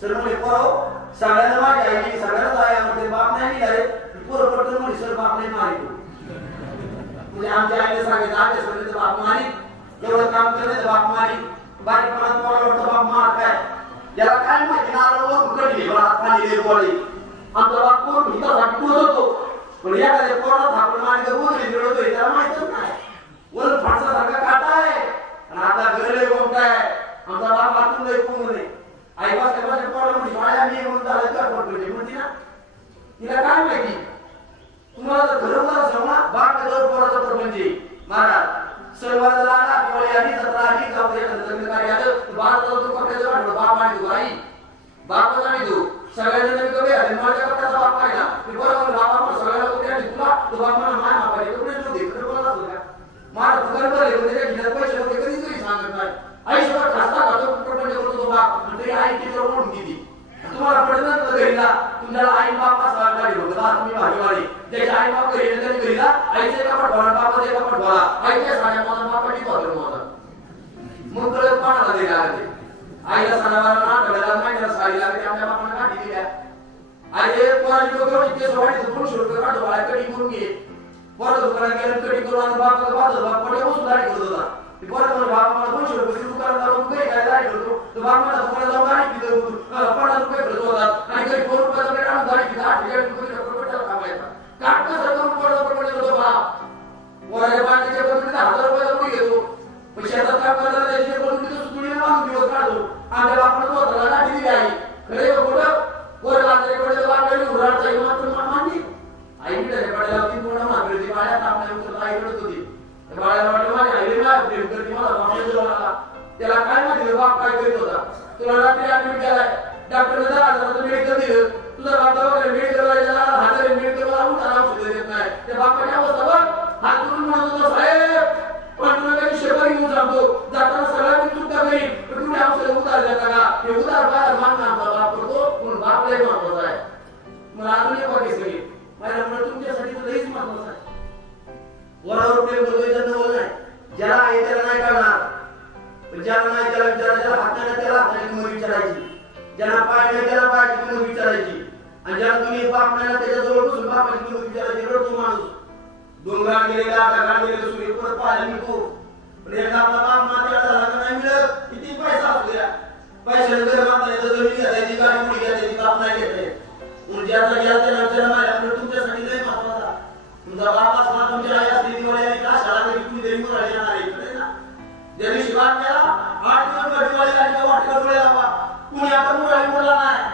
सर्व पोरं सगळ्यांना माझी आई सगळ्यांनाच आहे आमचे बाप नाही लिहिला पोरं पडतो म्हणजे सर बाप नाही मारितो म्हणजे आमच्या आईने सांगितलं आमच्या सोडले बाप मारी एवढं काम करण्याचं बाप मारी बारीकपणात पोराला वाटतं बाप मार काय याला काय माहिती नारळ कडली मला हात खाली गोळी आमचा बाप कोण हितासाठी पूज होतो पण एखाद्या पोराला थापून मारी तर उरली मिळवतोय त्याला माहितच नाही वर फाटसासारखा काटा आहे आणि आता गरले गोमटा आहे आमचा बाप आतून लय कोण नाही आई बाबाच्या पोराला म्हणजे शाळा मी म्हणून झालं का पडतो म्हणती ना तिला काय माहिती तुम्हाला जर घरोघर असेल ना बाप जवळ पोराचा तर म्हणजे महाराज सर्वांना आला दिवाळी आली जत्रा आली जाऊ लग्न कार्य आलं बाळाचा तो कपड्याचं वाटलं बाप आणि तू आई बापच आणि तू सगळ्यांना नवी कमी आले माझ्या कपड्याचा बाप पाहिला मी बरोबर बाबा सगळ्याला कपडे आणि तुला तो बाप मला माय मापायचे कपडे नव्हते खरं बोलत होता महाराज दुकान भरले होते त्याच्या घिण्यात पैसे होते कधीच तरी सांगत नाही आई सगळं खासता खातो कपडे करतो तो बाप आणि तरी आई तिच्यावर ओढून गेली तुम्हाला पडलं घरीला तुमच्याला आई बाप असा गाडी होतं का तुम्ही भाजीवाडी त्याच्या आई बाप घरी तरी घरीला आईचे कपड भरा बापाचे कपड भरा आईच्या साड्या माझा बापाची बदल माझा मग कळत पाण्याला दिला आईला सणावाराला आठवड्याला महिन्याला साडी लागते आमच्या बापाने काढली दिल्या आई पोराची डोक्यावर केस वाढीचं 200 रुपये काढतो बाळा कटी करून घे परत दुकानात गेलं कटी करून आणि बापाला बाजू बाप पडे बसून दाढी करत होता परत मला बाबा मला 200 रुपये दुकानात जाऊन काही काय दाढी करतो तो बाप मला दुकानात जाऊन दाढी केली 50 रुपये खर्च होतात आणि काही 4 रुपयाचा प्लेट आणून दाढी केली 8 रुपये कामायचा काट कसं करून पडतो तो बाप पोराच्या बाळाच्या पद्धतीने 1000 रुपयाचा पुढे घेतो पण शेतात काम करताना त्याची पद्धतीने सुतुडीने बांधून दिवस काढतो आमच्या बापानं तो त्याला दाढी दिली आहे खरे कुठं पोराला पडले बापाने उराडचा मात्र मानली आई त्याच्या पडल्यावर ती पूर्ण मागली बाळ्या तापल्या आई रडत होती बाळाला वाटलं माझ्या आईला प्रेम करते मला बापाने बोलावला त्याला काय माहिती बाप काय करीत होता तुला रात्री ऍडमिट केलाय डॉक्टरने 10,000 मेडिकल दिलं तुझा बाप वगैरे मेडिकलला गेला हाताने मेडिकलला उठायला औषध देत नाही त्या बापाच्या अवस्था बघ हात करून म्हणत होता साहेब पण तुला काही शेवट घेऊन सांगतो जाताना सगळ्या मी चुकता करीन पण तुम्ही औषध उतार देता का हे उतार बाहेर मागणं आमचा बाप करतो म्हणून बाप लय महत्वाचा आहे मला अजून एक वाक्य सांगेल माझ्या म्हणून तुमच्यासाठी तर लईच महत्वाचं आहे वरावर प्रेम करतोय त्यांना बोल नाही ज्याला आहे त्याला नाही कळणार ज्याला नाही त्याला विचारा ज्याला हात नाही त्याला हाताची किंमत विचारायची ज्याला पाय नाही त्याला पायाची किंमत विचारायची आणि ज्याला तुम्ही बाप नाही त्याच्या जवळ बसून बापाची किंमत विचारायची रडतो माणूस डोंगरात गेलेला आता गाड गेलेला सूर्य परत पाहिला मी तो पण एकदा आपला बाप मातेला झाला का नाही मिळत किती पैशाने घर बांधता येतं, जमीन घेता येते, गाडी मुली घेता येते, बाप नाही घेता येत. ज्याचा घ्यायचा विचार माझ्याकडे तुमच्यासाठी लय महत्वाचा. तुमचा बाप असला, तुमची आई असली, दिवाळी आली का शाळा घरी तुम्ही तरी मुलाला येणार आहे ना. ज्या दिवशी बाप गेला 8 दिवस दिवाळी आली का वाटका डोळे लावा. कुणी आता मुलाला बोलला नाही.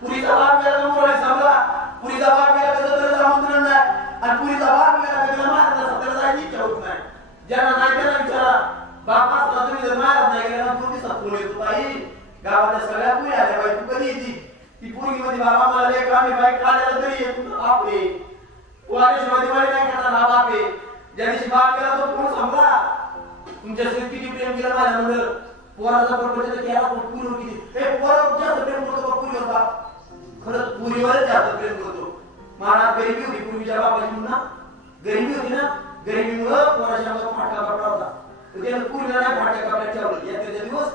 पुरीचा बाप गेला का मुलाला सांगला. पुरीचा बाप गेला का जत्रेचं आमंत्रण नाही. आणि पुरीचा बाप गेला का तिला महाराज सत्याला जायची इच्छा होत नाही. ज्यांना नाही त्याला विचारा. बाप असला तुम्ही जर महाराज नाही गेला ना तुम्ही सत्पूर येतो ताई. गावाच्या सगळ्या पुरी आल्या बाई, तू कधी येते? ती पोरगी मध्ये बाबा मला लेक आम्ही बाईक काढायला तरी येत बाप रे. वारेश्वर दिवाळी नाही करणार हा बाप आहे. ज्या दिवशी बाप गेला तो कोण सांभाळा. तुमच्या किती प्रेम केलं माझ्यानंतर. पोराचा प्रपंच केला पण पुरीवर किती हे पोरावर जास्त प्रेम करतो का पुरीवर बाप? खरंच पुरीवरच जास्त प्रेम करतो. महाराज गरिबी होती पूर्वीच्या बापाची म्हणा. गरिबी होती ना, गरिबीमुळं पोराच्या फाटका कपडा होता. त्यानं पुरीला नाही फाटका कपड्यात ठेवलं. त्याच्या दिवस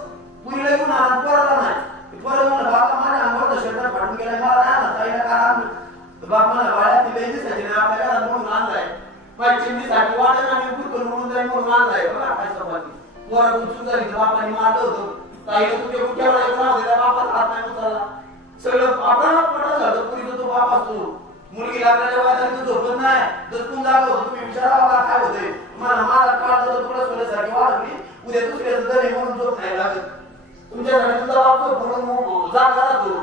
पुरीला घेऊन आला, पोराला नाही. परत म्हणलं बाबा माझ्या अंगावर शर्ट फाटून गेला, मला नाही आला ताईला का आणलं. बाप मला बाळ्या ती लई दिसायची नाही, आपल्या घरात म्हणून आणलाय. माझी चिंतीसाठी वाटत आणि कुठून म्हणून जाईल म्हणून आणलाय. बघा काय सपाटी पोरातून चूक झाली तर बापाने मारलं होतं. ताईला तुझ्या कुठ्यावर नाव दिला, बापाचा हात नाही उचलला. सगळं आपल्याला पटत झालं. पुरीचा तो बाप असतो. मुलगी लागण्याच्या वादाने तो झोपत नाही, दचकून जागा होतो. तुम्ही विचारा बाबा काय होते. मला काढलं तर तुला सोन्यासारखी वाढली, उद्या दुसऱ्याचं दर म्हणून झोप नाही लागत. तुमच्यासाठी तुझा बाप म्हणून जागा राहतो.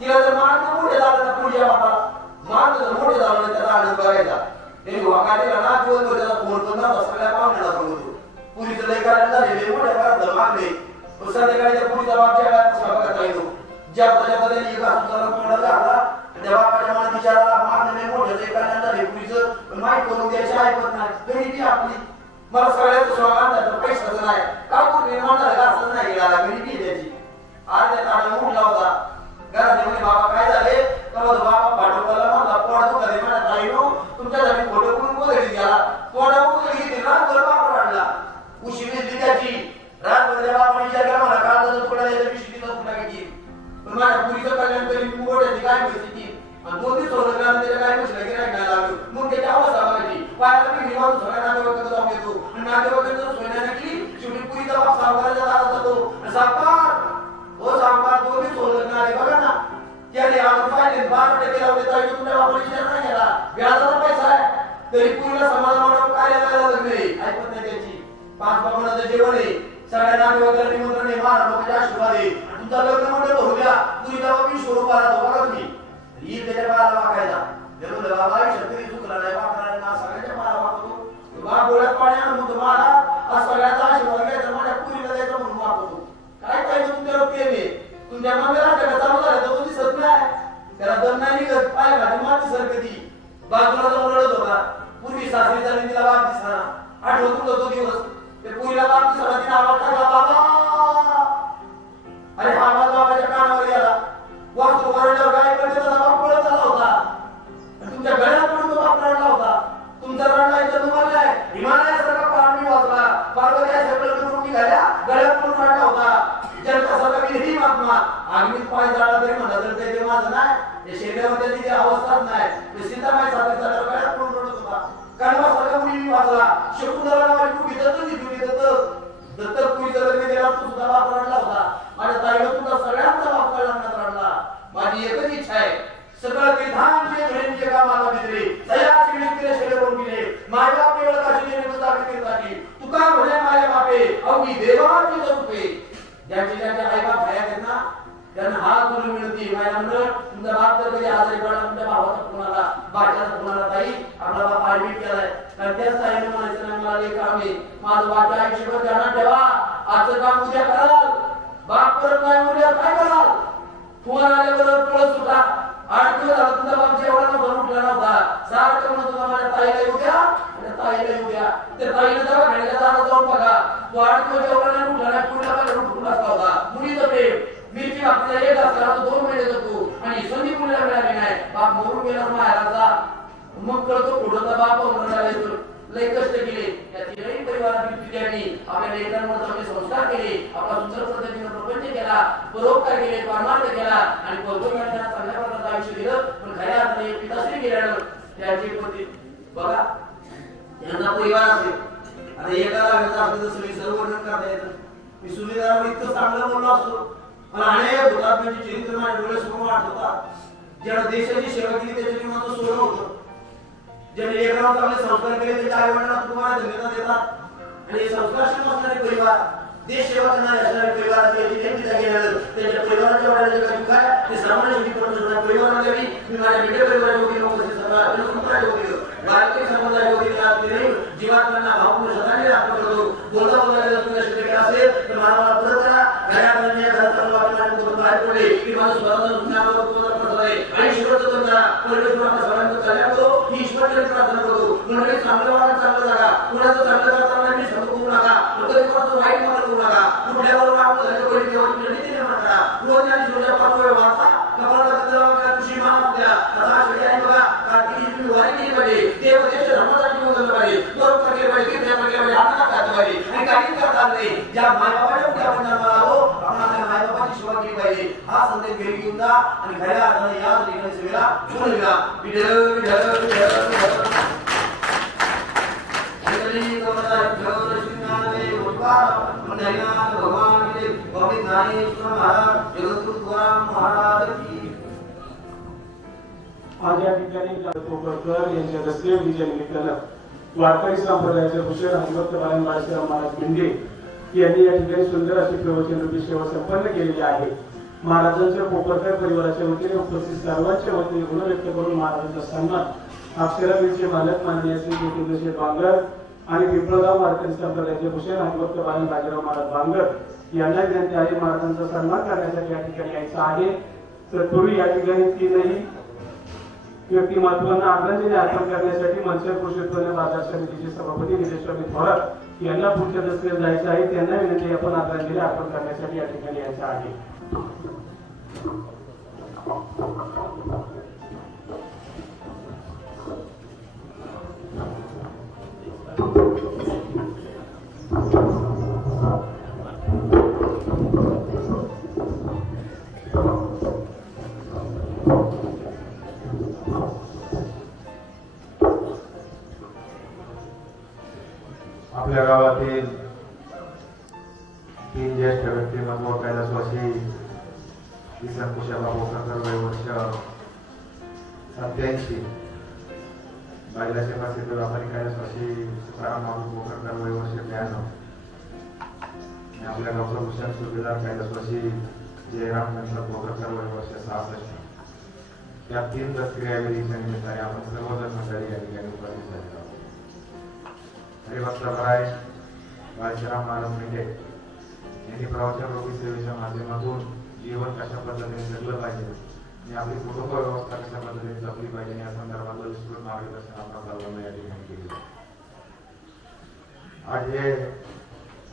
तिला जर मारलं मोठे झालं ना पुढच्या बापाला मारलं तर मोठे झालं ना त्याचा आनंद बघायचा. त्यांनी वाकाडीला ना दिवसभर त्याचा फोन पण नव्हता. सगळ्या पाहुण्याला सांगतो पुरीचं लय करायला झालेले मोठ्या घरात मागले. संध्याकाळी त्या पुरीचा बाप ज्या वेळात बघता येतो ज्या त्याने एक सुद्धा तोंडाला लागला. त्या बापाच्या मनात विचाराला मारणे मोठ्या लय करायला झाले पुरीचं पण माहीत करून द्यायची ऐकत नाही. गरीबी आपली. मला सगळ्याचं स्वागत आहे, पैशाचं नाही का पूर्वी म्हणाला असं नाही गेला. गरीबी त्याची अर्ध्या ताडा उठला होता. घरात म्हणे बाबा काय झाले तेव्हा बाबा पाठवला म्हणला पोडा दुखा म्हणा ताईनो तुमच्यासाठी फोटो करून बोलली गेला. पोडा बोलली गेली रातभर बाप रडला. उशी मिळली त्याची रातभर त्या बापाने विचार केला मला काळजाचा तुकडा द्यायचा विषयीचा तुकडा घेतली. पण माझ्या पुरीचं कल्याण करी मोठ्याची काय परिस्थिती आणि 2 दिवस होतं त्याच्या काय बसला गिरायक नाही लागलं. मग त्याची अवस्था बघायची पायाला मी निवांत सगळ्या नातेवाईकांचा जाऊन येतो आणि नातेवाईकांचं सोयना निघली. शेवटी पुरीचा बाप सावकाराच्या दारात जातो. सावकार हो सावकार 2 दिवस होतं आले बघा ना त्याने आज पाहिले 12% लावले तर तुमच्या बापाने विचार नाही केला. व्याजाचा पैसा आहे तरी पुरीला समाधान कार्यालयाला लग्न आहे ऐकत नाही त्याची. 5 बापांचं जेवण आहे. सगळ्या नातेवाईकांना निमंत्रण आहे. महाराजांचे आशीर्वाद आहे. तुमचा लग्न मंडळ भरू द्या. पुरीचा बाप 20 रुपयाला राहतो बघा तुम्ही. ही त्याच्या बाळाला वाकायचा म्हणलं बाबा आयुष्यात चुकला नाही वाकणार ना सगळ्यांच्या बाळा वाकतो. बाप डोळ्यात पाणी आणून म्हणतो महाराज आज सगळ्याचा आशीर्वाद घ्यायचा माझ्या पुरीला द्यायचा म्हणून वाकतो. काय काय तुमच्यावर प्रेम आहे. तुमच्या मम्मीला चालू झालं तो दिसत नाही. त्याला दम नाही निघत. पाय घाटी माती सरकती. बाजूला जाऊन रडत होता. पूर्वी सासरी झाली तिला बाप दिसला. आठवत होतो तो दिवस. ते पुरीला बाप दिसला तिने आवाज टाकला बाबा. अरे आवाज बाबाच्या कानावर गेला. वास्तू वरल्यावर काय पण त्याचा बाप पळत आला होता. तुमच्या गळ्यात पडून तो बाप रडला होता. तुमचा रडला तुम्हाला नाही हिमालयासारखा पाणी वाचला. पार्वत्या सगळं करून निघाल्या गळ्यात पडून रडला होता. जनता सगळं ही महात्मा आगीत पाय जाळला तरी म्हणा तर ते माझं नाही. हे शरीरामध्ये तिथे अवस्थाच नाही. ते सीतामाई साथी झाल्यावर गळ्यात पडून रडत होता. कानवा सगळा मुली वाचला. शकुंतला माझी कुठे दत्तक पुरीचं लग्न केला तू सुद्धा बाप रडला होता. माझ्या ताईला तुझा सगळ्यांचा बाप कळणार रडला. माझी एकच इच्छा आहे सगळं विधान जे घडीचे काम आता मित्रे सया शिणे शेले करून गेले. माझ्या बाप केवळ काशी देणे मुसाफिरीसाठी तुका म्हणे माझ्या बापे अवघी देवाची स्वरूपे. ज्याच्या आई बाप हयात आहेत ना त्यांना हात जोडून विनंती माझ्या मंडळ तुमचा बाप जर कधी आजारी पडला तुमच्या भावाचा कुणाला बाच्याचा कुणाला ताई आपला बाप ऍडमिट केलाय कारण त्याच ताईने म्हणायचं नाही मला एक काम आहे माझं वाटतं आयुष्यभर ध्यानात ठेवा. आजचं काम उद्या कराल. बाप करत नाही उद्या काय कराल. फोन आल्याबरोबर पळत सुटा. 8 दिवस झाला तुमचा बाप जेवणाला भरून उठला नव्हता. सारखं म्हणत होता माझ्या ताईला येऊ द्या माझ्या ताईला येऊ द्या. त्या ताईला जरा खाण्याच्या दारात जाऊन बघा. तो 8 दिवस जेवणाला उठला नाही. पुढला पहिला उठून बसला होता. मुलीचं प्रेम मिरची आपल्याला एक असला तो 2 महिने जातो आणि संधी मुलीला मिळाली नाही. बाप मरून गेला माहेराचा. मग कळतो पुढचा बाप म्हणून लय कष्ट केले. त्या 3 परिवारातील त्यांनी आपल्या लेकरांवर चांगले संस्कार केले. आपला सुंदर पद्धतीने प्रपंच केला. परोपकार केले. परमार्थ केला आणि पौर्णिमेला चांगल्या प्रकारचं आयुष्य दिलं. पण खऱ्या अर्थाने पिताश्री गेल्यानं त्याची पती बघा यांचा परिवार असेल आता एकाला असं सगळी सर्व वर्णन करता येतं. मी सुविधावर इतकं चांगलं बोललो असतो अनेक हुतात्म्यांची चरित्र माझ्या डोळ्यासमोर वाटत होता. ज्याने देशाची सेवा केली त्याच्या जीवनाचं सोनं होतं. ज्याने लेकरांना चांगले संस्कार केले त्याच्या आई वडिलांना तुम्हाला धन्यवाद देतात. आणि संस्कारशील असणारे परिवार, देश सेवा करणारे असणारे परिवार त्याच्या परिवाराच्या वाढायचे काही दुःख आहे ते सर्वांना शेती करून सुद्धा परिवारामध्ये मी माझ्या मित्र परिवाराच्या वतीने भारतीय समाजाच्या वतीने जीवात्म्यांना भावपूर्ण श्रद्धांजली अर्पण करतो. बोलता बोलता जर तुम्ही शक्य असेल तर मला परत करा. घड्या बांधण्या घरात बाहेर पडले की माझं स्वतःचं दुःखावर आहे आणि ईश्वरचं करा. परमेश्वर आपल्या सर्वांचं कल्याण करो ही ईश्वराची प्रार्थना करतो. म्हणजे चांगलं वागा चांगलं जागा कुणाचं चांगलं करताना मी संत करू नका. कोणाचं वाईट मला करू नका. कुठल्यावर आपण झाले पहिले तेव्हा तुमच्या नीती निर्माण करा. रोज आणि रोजच्या पाठोळे वाचा कपाळाला तुझी मान द्या. आता शेवटी आहे बघा कार्तिकी तुम्ही वारी केली पाहिजे. देव देश धर्मासाठी मोजलं पाहिजे. बरोबर केलं पाहिजे. किती केलं पाहिजे. आपल्याला करता पाहिजे आणि काहीच करता आलं नाही. ज्या मायबापाच्या उद्या आपण जन्माला आलो आपण आपल्या मायबापाची सेवा केली पाहिजे. हा संदेश घरी घेऊन जा आणि खऱ्या अर्थाने या ठिकाणी सेवेला पूर्ण घ्या. विठ्ठल विठ्ठल विठ्ठल भगवान की गोविंद ज्ञानेश्वर महाराज जगद्गुरु तुकाराम महाराज की. आज या ठिकाणी कोकणकर यांच्या दसऱ्या विजय निमित्तानं वारकरी संप्रदायाचे भूषण हरिभक्त बाळासाहेब बाळासाहेब महाराज भिंडे यांनी या ठिकाणी सुंदर अशी प्रवचन रूपी सेवा संपन्न केलेली आहे. महाराजांच्या कोकणकर परिवाराच्या वतीने उपस्थित सर्वांच्या वतीने गुण व्यक्त करून महाराजांचा सन्मान अक्षराबीचे मालक माननीय श्री ज्योतिर्देश बांगर आणि पिंपळगाव वारकरी संप्रदायाचे भूषण हरिभक्त बाळासाहेब बाजीराव महाराज बांगर यांना विनंती आहे महाराजांचा सन्मान करण्यासाठी या ठिकाणी यायचं आहे. तत्पूर्वी या ठिकाणी तीनही व्यक्तिमत्वांना आदरांजली अर्पण करण्यासाठी मनसे कृषी उत्पन्न बाजार समितीचे सभापती निलेशस्वामी थोरात यांना पुढच्या दसऱ्याला जायचं आहे. त्यांना विनंती आपण आदरांजली अर्पण करण्यासाठी या ठिकाणी यायचं आहे. आपल्या गावातील तीन ज्येष्ठ व्यक्तिमत्व कैलासवासी किसन कुशाबा बोकाकर वय वर्ष 87, बायलाचे प्रसिद्ध व्यापारी कैलासवासी तुकाराम बाबू बोकाकर वय वर्ष 92, आपल्या गावचा भूषण सुभेदार कैलासवासी जयराम गणपत बोकाकर वय वर्ष 66. या तीन दसऱ्यावेळीच्या निमित्ताने आपण सर्वजण मंडळी या ठिकाणी उपस्थित झालेलो आहोत. हरिभक्त भराय बाळासाहेब महाराज भिंडे यांनी प्रवचन रूपी सेवेच्या माध्यमातून जीवन कशा पद्धतीने जगलं पाहिजे आणि आपली कुटुंब व्यवस्था कशा पद्धतीने जपली पाहिजे या संदर्भातलं विस्तृत मार्गदर्शन आपण सर्वांना या ठिकाणी केले. आज हे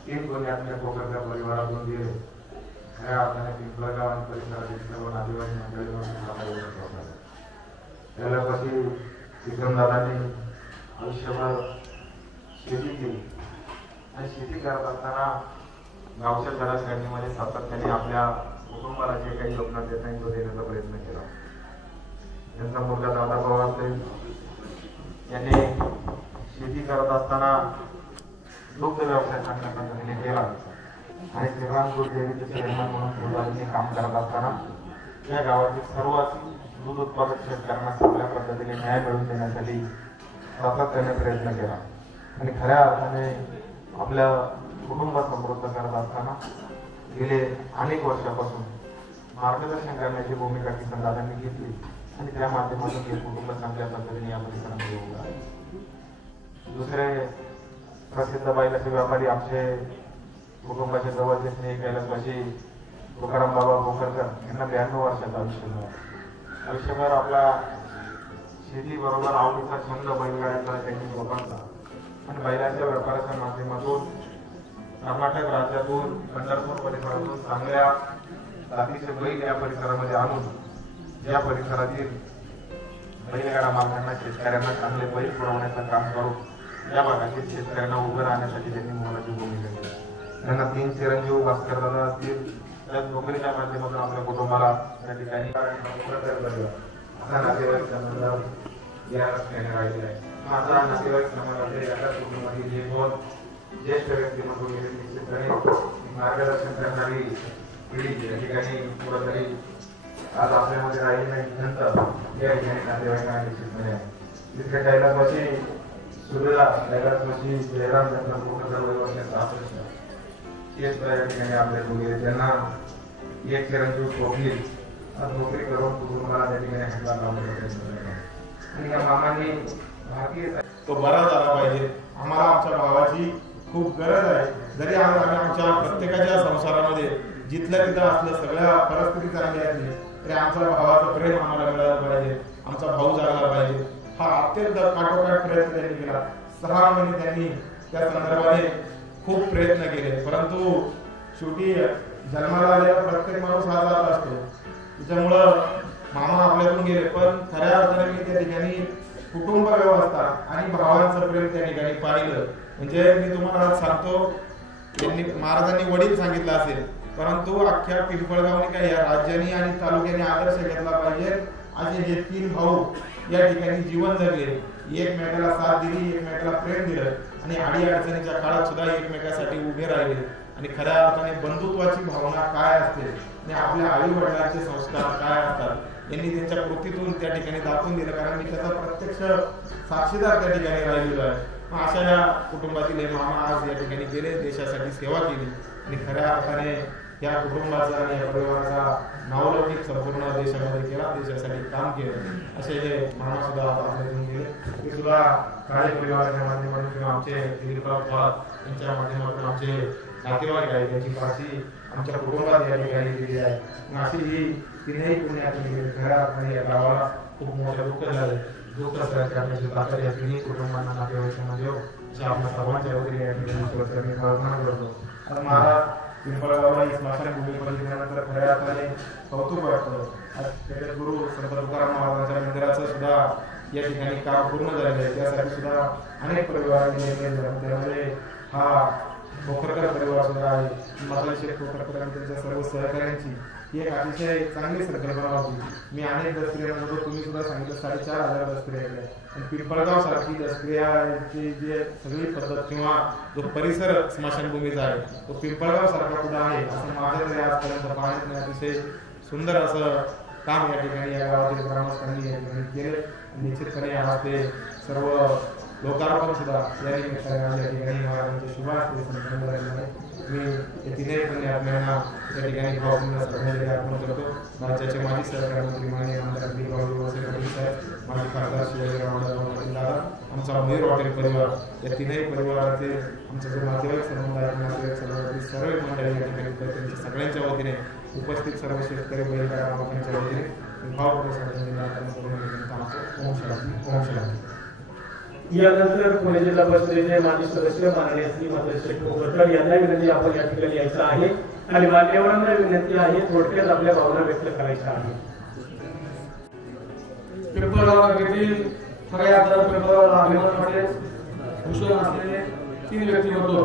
तीन पुण्यातल्या कोकणकर परिवारातून गेले खऱ्या अर्थाने पिंपळगाव आणि परिसरातील सर्व आदिवासी मंडळींवर त्यालापाशी विक्रमदादांनी आयुष्यभर शेती केली आणि शेती करत असताना गावच्या जलश्रेणीमध्ये सातत्याने आपल्या कुटुंबाला जे काही योगदान देता येईल तो देण्याचा प्रयत्न केला. त्यांचा मुलगा दादा पवार यांनी शेती करत असताना दुग्ध व्यवसाय चांगल्या पद्धतीने केला आणि श्रीराम दूध डेअरीचे चेअरमन म्हणून मुलांनी काम करत असताना या गावातील सर्व दूध उत्पादक शेतकऱ्यांना चांगल्या पद्धतीने न्याय मिळवून देण्यासाठी सातत्याने प्रयत्न केला आणि खऱ्या अर्थाने आपल्या कुटुंब समृद्ध करत असताना गेले अनेक वर्षापासून मार्गदर्शन करण्याची भूमिका किसन दादांनी घेतली आणि त्या माध्यमातून हे कुटुंब चांगल्या पद्धतीने या परिसरामध्ये येऊ लागले. दुसरे प्रसिद्ध बैलाचे व्यापारी आमचे कुटुंबाचे जवळचे स्नेही कैलासवासी तुकाराम बाबा बोकरकर यांना 92 वर्षाचं आयुष्यभर आपला शेती बरोबर आवडीचा छंद बैलगाड्याचा त्यांनी जोपासला आणि बैलाच्या व्यापाराच्या माध्यमातून कर्नाटक राज्यातून पंढरपूर परिसरातून चांगल्या जातीचे बैल या परिसरामध्ये आणून या परिसरातील बैलगाडा मालकांना शेतकऱ्यांना चांगले बैल पुरवण्याचं काम करून या भागातील शेतकऱ्यांना उभं राहण्यासाठी त्यांनी मोलाची भूमिका केली. त्यांना 3 चिरंजीव भास्कर दादा असतील त्या नोकरीच्या माध्यमातून आपल्या कुटुंबाला त्या ठिकाणी असा नातेवाईक संबंध या रस्त्याने राहिले आहे. माझा नातेवाईक समाजाचे या कुटुंबातील जे कोण ज्येष्ठ व्यक्तिमत्व गेले निश्चितपणे मार्गदर्शन करणारी पिढी या ठिकाणी कुठंतरी आज आपल्यामध्ये राहिली नाही नंतर या ठिकाणी नातेवाईकांना निश्चितपणे तिथे कैलासवासी सूर्यला कैलासवासी जयराम यांना पूर्ण सर्व तेच या ठिकाणी आपल्या दोघे त्यांना एक चिरंजीव स्वप्नील आज नोकरी करून कुटुंबाला त्या ठिकाणी हातभार लावला आणि या मामांनी भारतीय तो बरा झाला पाहिजे. आम्हाला आमच्या भावाची खूप गरज आहे. जरी आम्ही आमच्या प्रत्येकाच्या संसारामध्ये जिथल्या तिथं असलं सगळ्या परिस्थिती चांगली असली तरी आमच्या भावाचं प्रेम आम्हाला मिळालं पाहिजे. आमचा भाऊ जागला पाहिजे. हा अत्यंत काटोकाट प्रयत्न त्यांनी केला. 6 महिने त्यांनी त्या संदर्भाने खूप प्रयत्न केले. परंतु शेवटी जन्माला आलेला प्रत्येक माणूस हा जात असतो. त्याच्यामुळं मामा आपल्याकडून गेले पण खऱ्या अर्थाने मी त्या ठिकाणी कुटुंब व्यवस्था आणि भावांचं प्रेम त्या ठिकाणी पाहिलं. म्हणजे मी तुम्हाला आज सांगतो त्यांनी महाराजांनी वडील सांगितलं असेल परंतु अख्ख्या पिंपळगावने काही या राज्याने आणि तालुक्याने आदर्श घेतला पाहिजे. असे हे 3 भाऊ या ठिकाणी जीवन जगले. एकमेकाला साथ दिली, एकमेकाला प्रेम दिलं आणि अडीअडचणीच्या काळात सुद्धा एकमेकासाठी उभे राहिले. आणि खऱ्या अर्थाने बंधुत्वाची भावना काय असते आणि आपल्या आई वडिलांचे संस्कार काय असतात यांनी त्यांच्या कृतीतून त्या ठिकाणी दाखवून दिलं. कारण मी त्याचा प्रत्यक्ष साक्षीदार त्या ठिकाणी राहिलेलो आहे. अशा या कुटुंबातील हे मामा आज या ठिकाणी गेले, देशासाठी सेवा केली आणि खऱ्या अर्थाने या कुटुंबाचा आणि या परिवाराचा नावलौकिक संपूर्ण देशामध्ये केला, देशासाठी काम केलं. असे हे मामा सुद्धा आपल्यातून गेले. ते सुद्धा काळे परिवाराच्या माध्यमातून किंवा आमचे दिलीपराव पवार यांच्या माध्यमातून आमचे नातेवाईक आहेत त्यांची फाशी आमच्या कुटुंबात या ठिकाणी दिली आहे. अशी ही 3ही पुण्यातून खऱ्या अर्थाने या गावाला खूप मोठं दुःख झालं. दुःख करण्याची ताकद या 3ही कुटुंबांना नातेवाईकांमध्ये आपल्या सर्वांच्या वतीने या ठिकाणी प्रार्थना करतो. आज महाराज पिंपळगावला ही स्मशानभूमी बघितल्यानंतर खऱ्या अर्थाने कौतुक वाटतं. आज गुरु संत तुकाराम महाराजांच्या मंदिराचं सुद्धा या ठिकाणी काम पूर्ण झालेलं आहे. त्यासाठी सुद्धा अनेक परिवारांनी निर्णय झाला. त्यामुळे हा खोखरकर परिवार सुद्धा आहे. माता शेख खोखरकर आणि त्यांच्या सर्व सहकार्यांची ही एक अतिशय चांगली संकल्पना होती. मी अनेक दसऱ्यांमध्ये तुम्ही सुद्धा सांगितलं 4,500 दसरे आहेत आणि पिंपळगाव सारखी दसऱ्याची जे सगळी पद्धत किंवा जो परिसर स्मशानभूमीचा आहे तो पिंपळगाव सारखा कुठं आहे असं माझ्या तरी आजपर्यंत पाहण्यात नाही. अतिशय सुंदर असं काम या ठिकाणी या गावातील ग्रामस्थांनी या ठिकाणी केले. निश्चितपणे आज ते सर्व लोकार्पण सुद्धा या निमित्ताने या ठिकाणी महाराजांचे शुभास्ते संपन्न झालेले आहे. मी या 3ही पुण्यात्म्यांना या ठिकाणी भावपूर्ण श्रद्धांजली अर्पण करतो. राज्याचे माजी सरकार मंत्री माननीय आमदार दिलीपराव वळसे पाटील साहेब, माजी खासदार शिवाजीराव पाटील दादा, आमचा मयूर हॉटेल परिवार या 3ही परिवाराचे आमचा जो नातेवाईक संबंध आहे नातेवाईक संबंधातील सर्व मंडळी या ठिकाणी त्यांच्या सगळ्यांच्या वतीने उपस्थित सर्व शेतकरी बैलगाडा मालकांच्या वतीने भावपूर्ण श्रद्धांजली अर्पण करून ओम शांती. यानंतर पुणे जिल्हा परिषदेचे माजी सदस्य माननीय श्री माता शेख खोखरकर यांना विनंती आपण या ठिकाणी यायचं आहे आणि मान्यवरांना विनंती आहे थोडक्यात आपल्या भावना व्यक्त करायच्या आहेत. पिंपळगाव नगरीतील खऱ्या अर्थाने पिंपळगावला अभिमान वाटेल भूषण असलेले 3 व्यक्तिमत्व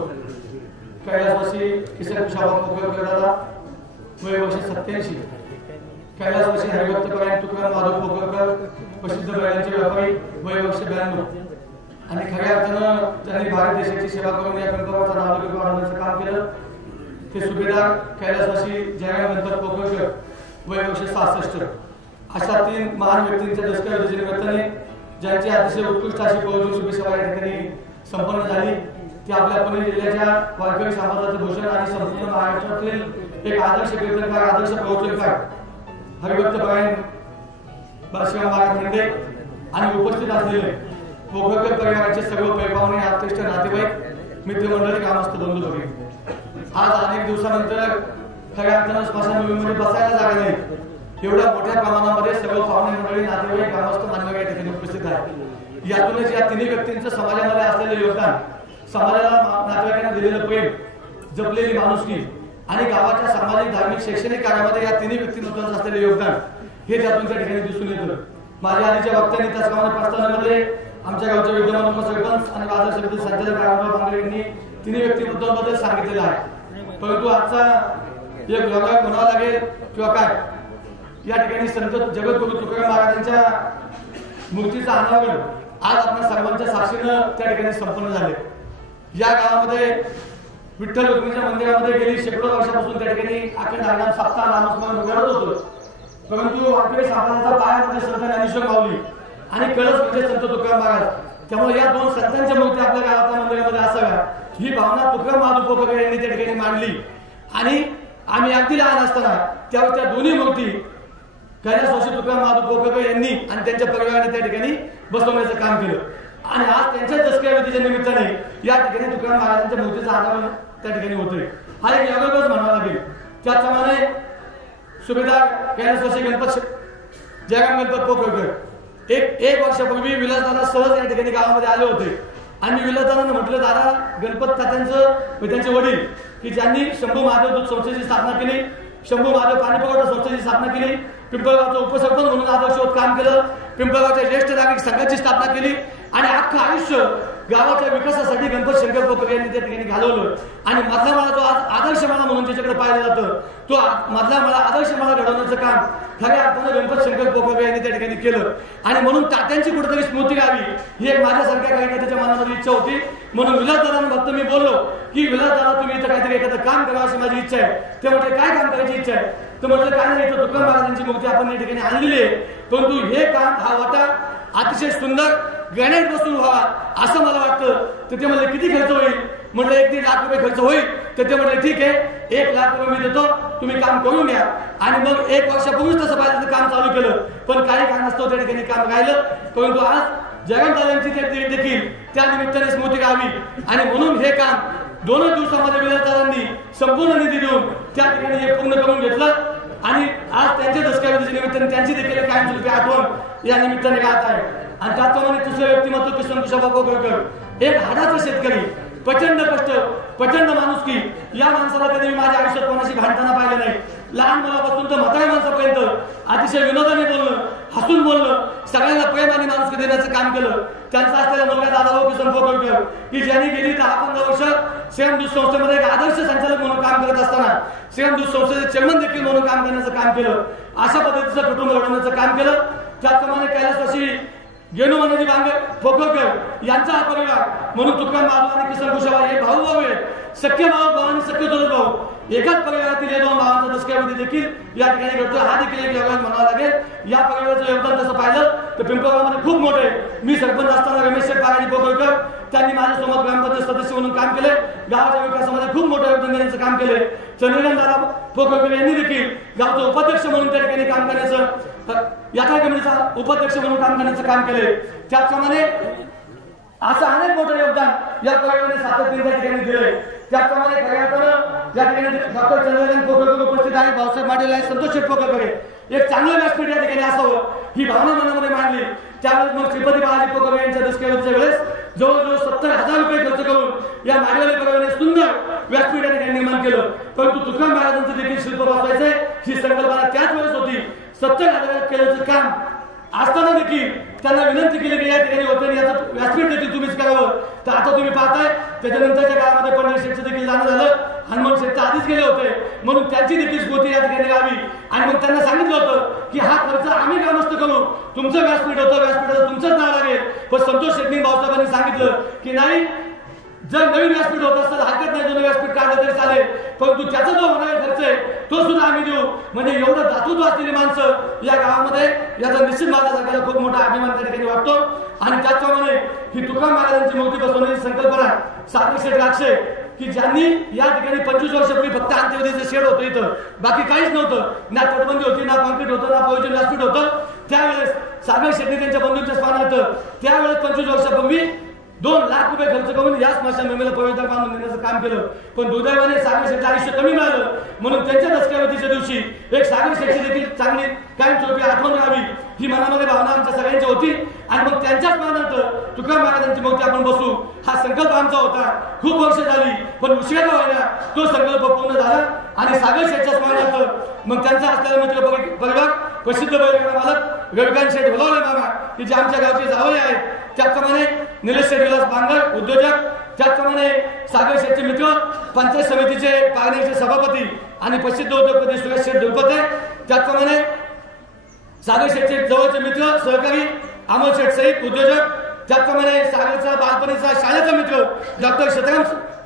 कैलासवासी किसन शाहू खोखरकर दादा वय वर्ष 87, कैलासवासी हरिभक्त परायण तुकाराम माधव खोखरकर प्रसिद्ध बैलांचे व्यापारी वय वर्ष 92 आणि खऱ्या अर्थानं त्यांनी भारत देशाची सेवा करून या पिंपळगावचं नाव वाढवण्याचं काम केलं. ते सुभेदार कैलासवासी जयराम खोखरकर वय वर्ष 66. अशा 3 महान व्यक्तींच्या दशकाच्या निमित्ताने ज्यांची अतिशय उत्कृष्ट अशी पौर्णिम शुभेच्छा या ठिकाणी संपन्न झाली. ती आपल्या पुणे जिल्ह्याच्या वारकरी समाजाचं भूषण आणि संपूर्ण महाराष्ट्रातील एक आदर्श कीर्तनकार, आदर्श प्रवचनकार हरिभक्त परायण बाळशिवाय महाराज खंडे आणि उपस्थित असलेले खोखरकर परिवाराचे सर्व पैपावणे, आत्तेष्ट नातेवाईक, मित्रमंडळी, ग्रामस्थ बंधू भगिनी. आज अनेक दिवसानंतर खऱ्या अर्थानं स्मशानभूमीमध्ये बसायला जागा नाही. एवढ्या मोठ्या प्रमाणामध्ये सर्व पाहुणे मंडळी, नातेवाईक, ग्रामस्थ मान्यवर या ठिकाणी उपस्थित आहेत. यातूनच या 3ही व्यक्तींचं समाजामध्ये असलेलं योगदान, समाजाला नातेवाईकांना दिलेलं प्रेम, जपलेली माणुसकी आणि गावाच्या सामाजिक, धार्मिक, शैक्षणिक कार्यामध्ये या 3ही व्यक्तिमत्वाचं असलेलं योगदान हे त्यातून त्या ठिकाणी दिसून येतं. माझ्या आधीच्या वक्त्यांनी त्याचप्रमाणे प्रस्तावनेमध्ये आमच्या गावचे विद्यमान उपसरपंच आणि बाजार समिती संचालक रामराव पांगरे यांनी 3ही व्यक्तिमत्वांबद्दल सांगितलेलं आहे. परंतु आजचा एक योगा म्हणावा लागेल किंवा काय, या ठिकाणी संत जगद्गुरु तुकाराम महाराजांच्या मूर्तीचा अनावरण आज आपल्या सर्वांच्या साक्षीनं त्या ठिकाणी संपन्न झाले. या गावामध्ये विठ्ठल रुक्मिणीच्या मंदिरामध्ये गेली शेकडो वर्षापासून त्या ठिकाणी अखंड हरिनाम सप्ताह नामस्मरण करत होतो. परंतु वारकरी समाजाचा पायामध्ये संत ज्ञानेश्वर माऊली आणि कळस म्हणजे संत तुकाराम महाराज, त्यामुळे या दोन संतांच्या मूर्ती आपल्या गावाच्या मंदिरामध्ये असाव्या ही भावना तुकाराम महाराज उपकर यांनी त्या ठिकाणी मांडली. आणि आम्ही अगदी लहान असताना त्यावर त्या दोन्ही मूर्ती कैलासवासी तुकाराम महाराज उपकर यांनी आणि त्यांच्या परिवाराने त्या ठिकाणी बसवण्याचं काम केलं. आणि आज त्यांच्या दसऱ्या विधीच्या निमित्ताने या ठिकाणी तुकाराम महाराजांच्या मूर्तीचं अनावरण त्या ठिकाणी होतोय. हा एक योगायोगच म्हणावा लागेल. त्याचप्रमाणे सुभेदार कैलासवासी गणपत जयराम गणपत पोकळकर एक वर्षापूर्वी विलासदादा सहज या ठिकाणी गावामध्ये आले होते. आणि मी विलासदादांना म्हटलं, दादा गणपत तात्यांचं त्यांचे वडील की ज्यांनी शंभू महादेव दूध संस्थेची स्थापना केली, शंभू महादेव पाणीपुरवठा संस्थेची स्थापना केली, पिंपळगावचं उपसरपंच म्हणून आदर्शवत काम केलं, पिंपळगावच्या ज्येष्ठ नागरिक संघाची स्थापना केली आणि अख्खं आयुष्य गावाच्या विकासासाठी गणपत शंकर पोकळे यांनी त्या ठिकाणी घालवलं. आणि मधला माळा जो आदर्श माळा म्हणून त्याच्याकडे पाहिलं जातं, तो मधला माळा आदर्श माळा घडवण्याचं काम खऱ्या अर्थानं गणपत शंकर पोकळे यांनी त्या ठिकाणी केलं. आणि म्हणून तात्यांची कुठेतरी स्मृती राहावी ही एक माझ्यासारख्या कार्यकर्त्याच्या मनामध्ये इच्छा होती. म्हणून विलासदादांना फक्त मी बोललो की विलासदादा तुम्ही इथं काहीतरी एखादं काम करावं अशी माझी इच्छा आहे. ते म्हटले काय काम करायची इच्छा आहे? तर म्हटलं काय नाही, इथं तुकाराम महाराजांची मूर्ती आपण या ठिकाणी आणलेली आहे, परंतु हे काम हा वाटा अतिशय सुंदर ग्रॅनाइट बसून व्हावा असं मला वाटतं. तर ते म्हणले किती खर्च होईल? म्हटलं 1-1.5 लाख रुपये खर्च होईल. तर ते म्हटले ठीक आहे 1 लाख रुपये मी देतो, तुम्ही काम करून घ्या. आणि मग 1 वर्षापूर्वीच तसं पाहिजे काम चालू केलं, पण काही कारणास्तव त्या ठिकाणी काम राहिलं. परंतु आज जयंतदादांची देखील त्या निमित्ताने स्मृती राहावी आणि म्हणून हे काम 2 दिवसामध्ये विलासदादांनी संपूर्ण निधी देऊन त्या ठिकाणी हे पूर्ण करून घेतलं. आणि आज त्यांच्या दसऱ्याच्या निमित्ताने त्यांची देखील कायमस्वरूपी आठवण या निमित्ताने राहत आहे. आणि त्याचप्रमाणे दुसरं व्यक्तिमत्व किसन कुशाबा पोकळकर एक हाडाचा शेतकरी, प्रचंड कष्ट, प्रचंड माणुसकी. या माणसाला कधी मी माझ्या आयुष्यात कोणाशी भांडताना पाहिलं नाही. लहान मुलापासून तर म्हाताऱ्या माणसापर्यंत अतिशय विनोदाने बोलणं, हसून बोलणं, सगळ्यांना प्रेम आणि माणुसकी देण्याचं काम केलं. त्यांचा असलेला मुलगा दादाभाऊ किसन पोकळकर की ज्यांनी गेली 10-15 वर्ष सेम दूध संस्थेमध्ये एक आदर्श संचालक म्हणून काम करत असताना सेम दूध संस्थेचे चेअरमन देखील म्हणून काम करण्याचं काम केलं. अशा पद्धतीचं कुटुंब घडवण्याचं काम केलं. त्याचप्रमाणे कैलासवासी गेनू मनोजी बांगे पोकळकर यांचा हा परिवार म्हणून तुकाराम महाराज आणि किसन कुशाबा हे भाऊ आहे. सख्य भाऊ आणि सख्य चुलत भाऊ एकाच परिवारातील हे 2 भावांचा दसऱ्यामध्ये देखील या ठिकाणी घडतो. हा देखील एक योगदान म्हणावा लागेल. या परिवाराचं योगदान तसं पाहिलं तर पिंपळगावमध्ये खूप मोठे. मी सरपंच असताना रमेश पागाजी पोकळकर त्यांनी माझ्यासोबत ग्रामपंचायत सदस्य म्हणून काम केले. गावाच्या विकासामध्ये खूप मोठं योगदान देण्याचं काम केले. चंद्रकांत दादा पोकळकर यांनी देखील गावचे उपाध्यक्ष म्हणून त्या ठिकाणी काम करण्याचं, यात्रा कमिटीचा उपाध्यक्ष म्हणून काम करण्याचं काम केले. त्याचप्रमाणे असं अनेक मोठं योगदान या परिवाराने सातत्याने त्या ठिकाणी दिले. त्याचप्रमाणे खऱ्या अर्थानं या ठिकाणी डॉक्टर चंद्रकांत पोकळकर उपस्थित आहे, भाऊसाहेब पाटील आहे, संतोष शेठ पोकळकर एक चांगलं व्यासपीठ या ठिकाणी असावं ही भावना मनामध्ये मांडली. त्यावेळेस मग श्रीपती बालाजी पोकळकर यांच्या दसऱ्याच्या वेळेस जवळजवळ 70,000 रुपये खर्च करून या माडवाली परिवाराने सुंदर व्यासपीठ या ठिकाणी निर्माण केलं. परंतु तुकाराम महाराजांचं देखील शिल्प बसवायचंय ही संकल्पना त्याच वेळेस होती. 70,000 केल्याचं काम असताना देखील त्यांना विनंती केली की या ठिकाणी होते याचं व्यासपीठ देखील तुम्हीच करावं. तर आता तुम्ही पाहताय त्याच्यानंतरच्या काळामध्ये पंढरी शेठचं देखील जाणं झालं. हनुमान शेठ आधीच गेले होते म्हणून त्यांची देखील स्मृती या ठिकाणी राहावी. आणि मग त्यांना सांगितलं होतं की हा खर्च आम्ही ग्रामस्थ करू, तुमचं व्यासपीठ होतं, व्यासपीठाचं तुमचंच नाव लागेल. पण संतोष शेट्टी भाऊसाहेबांनी सांगितलं की नाही, जर नवीन व्यासपीठ होत असतं हरकत नाही, जुनं व्यासपीठ काढलं तरी चालेल, परंतु त्याचा जो होणारा खर्च आहे तो सुद्धा आम्ही देऊ. म्हणजे एवढं दातृत्व असलेली माणसं या गावामध्ये याचा निश्चित माझ्या सरकारला खूप मोठा अभिमान त्या ठिकाणी वाटतो. आणि त्याचप्रमाणे ही तुकाराम महाराजांची मूर्ती बसवण्याची संकल्पना सागर शेठ राक्षे की ज्यांनी या ठिकाणी 25 वर्षापूर्वी फक्त अंत्यविधीचं शेड होतं, इथं बाकी काहीच नव्हतं, ना तटबंदी होती, ना कॉन्क्रीट होतं, ना प्रयोजन व्यासपीठ होतं. त्यावेळेस सागर शेट्टी त्यांच्या बंधूंच्या स्थानात त्यावेळेस 25 वर्षापूर्वी 2 लाख रुपये खर्च करून या स्मशानभूमीला पवित्र बांधून देण्याचं काम केलं. पण दुर्दैवाने सागर शेठचं आयुष्य कमी मिळालं म्हणून त्यांच्या दसऱ्याच्या दिवशी एक सागर शेठची देखील चांगली कायमस्वरूपी आठवण राहावी ही मनामध्ये भावना आमच्या सगळ्यांची होती. आणि मग त्यांच्याच स्मरणार्थ तुकाराम महाराजांची मूर्ती आपण बसू हा संकल्प आमचा होता. खूप वर्ष झाली पण उशिरा व्हायला तो संकल्प पूर्ण झाला. आणि सागर शेठच्या स्मरणार्थ मग त्यांचा असलेला मित्र परिवार प्रसिद्ध बैलगाडा मालक रविकांत शेठ भोलावले मामा की जे आमच्या गावचे जावळे आहेत, त्याचप्रमाणे निलेश शेठ विलास बांगर उद्योजक, त्याचप्रमाणे सागर शेठचे मित्र पंचायत समितीचे पागणेचे सभापती आणि प्रसिद्ध उद्योगपती सुरेश शेठ दुलपते, त्याचप्रमाणे सागर शेठचे जवळचे मित्र सहकारी अमोल शेठ सहित उद्योजक, त्याचप्रमाणे सागरचा बालपणीचा शाळेचा मित्र डॉक्टर शतराम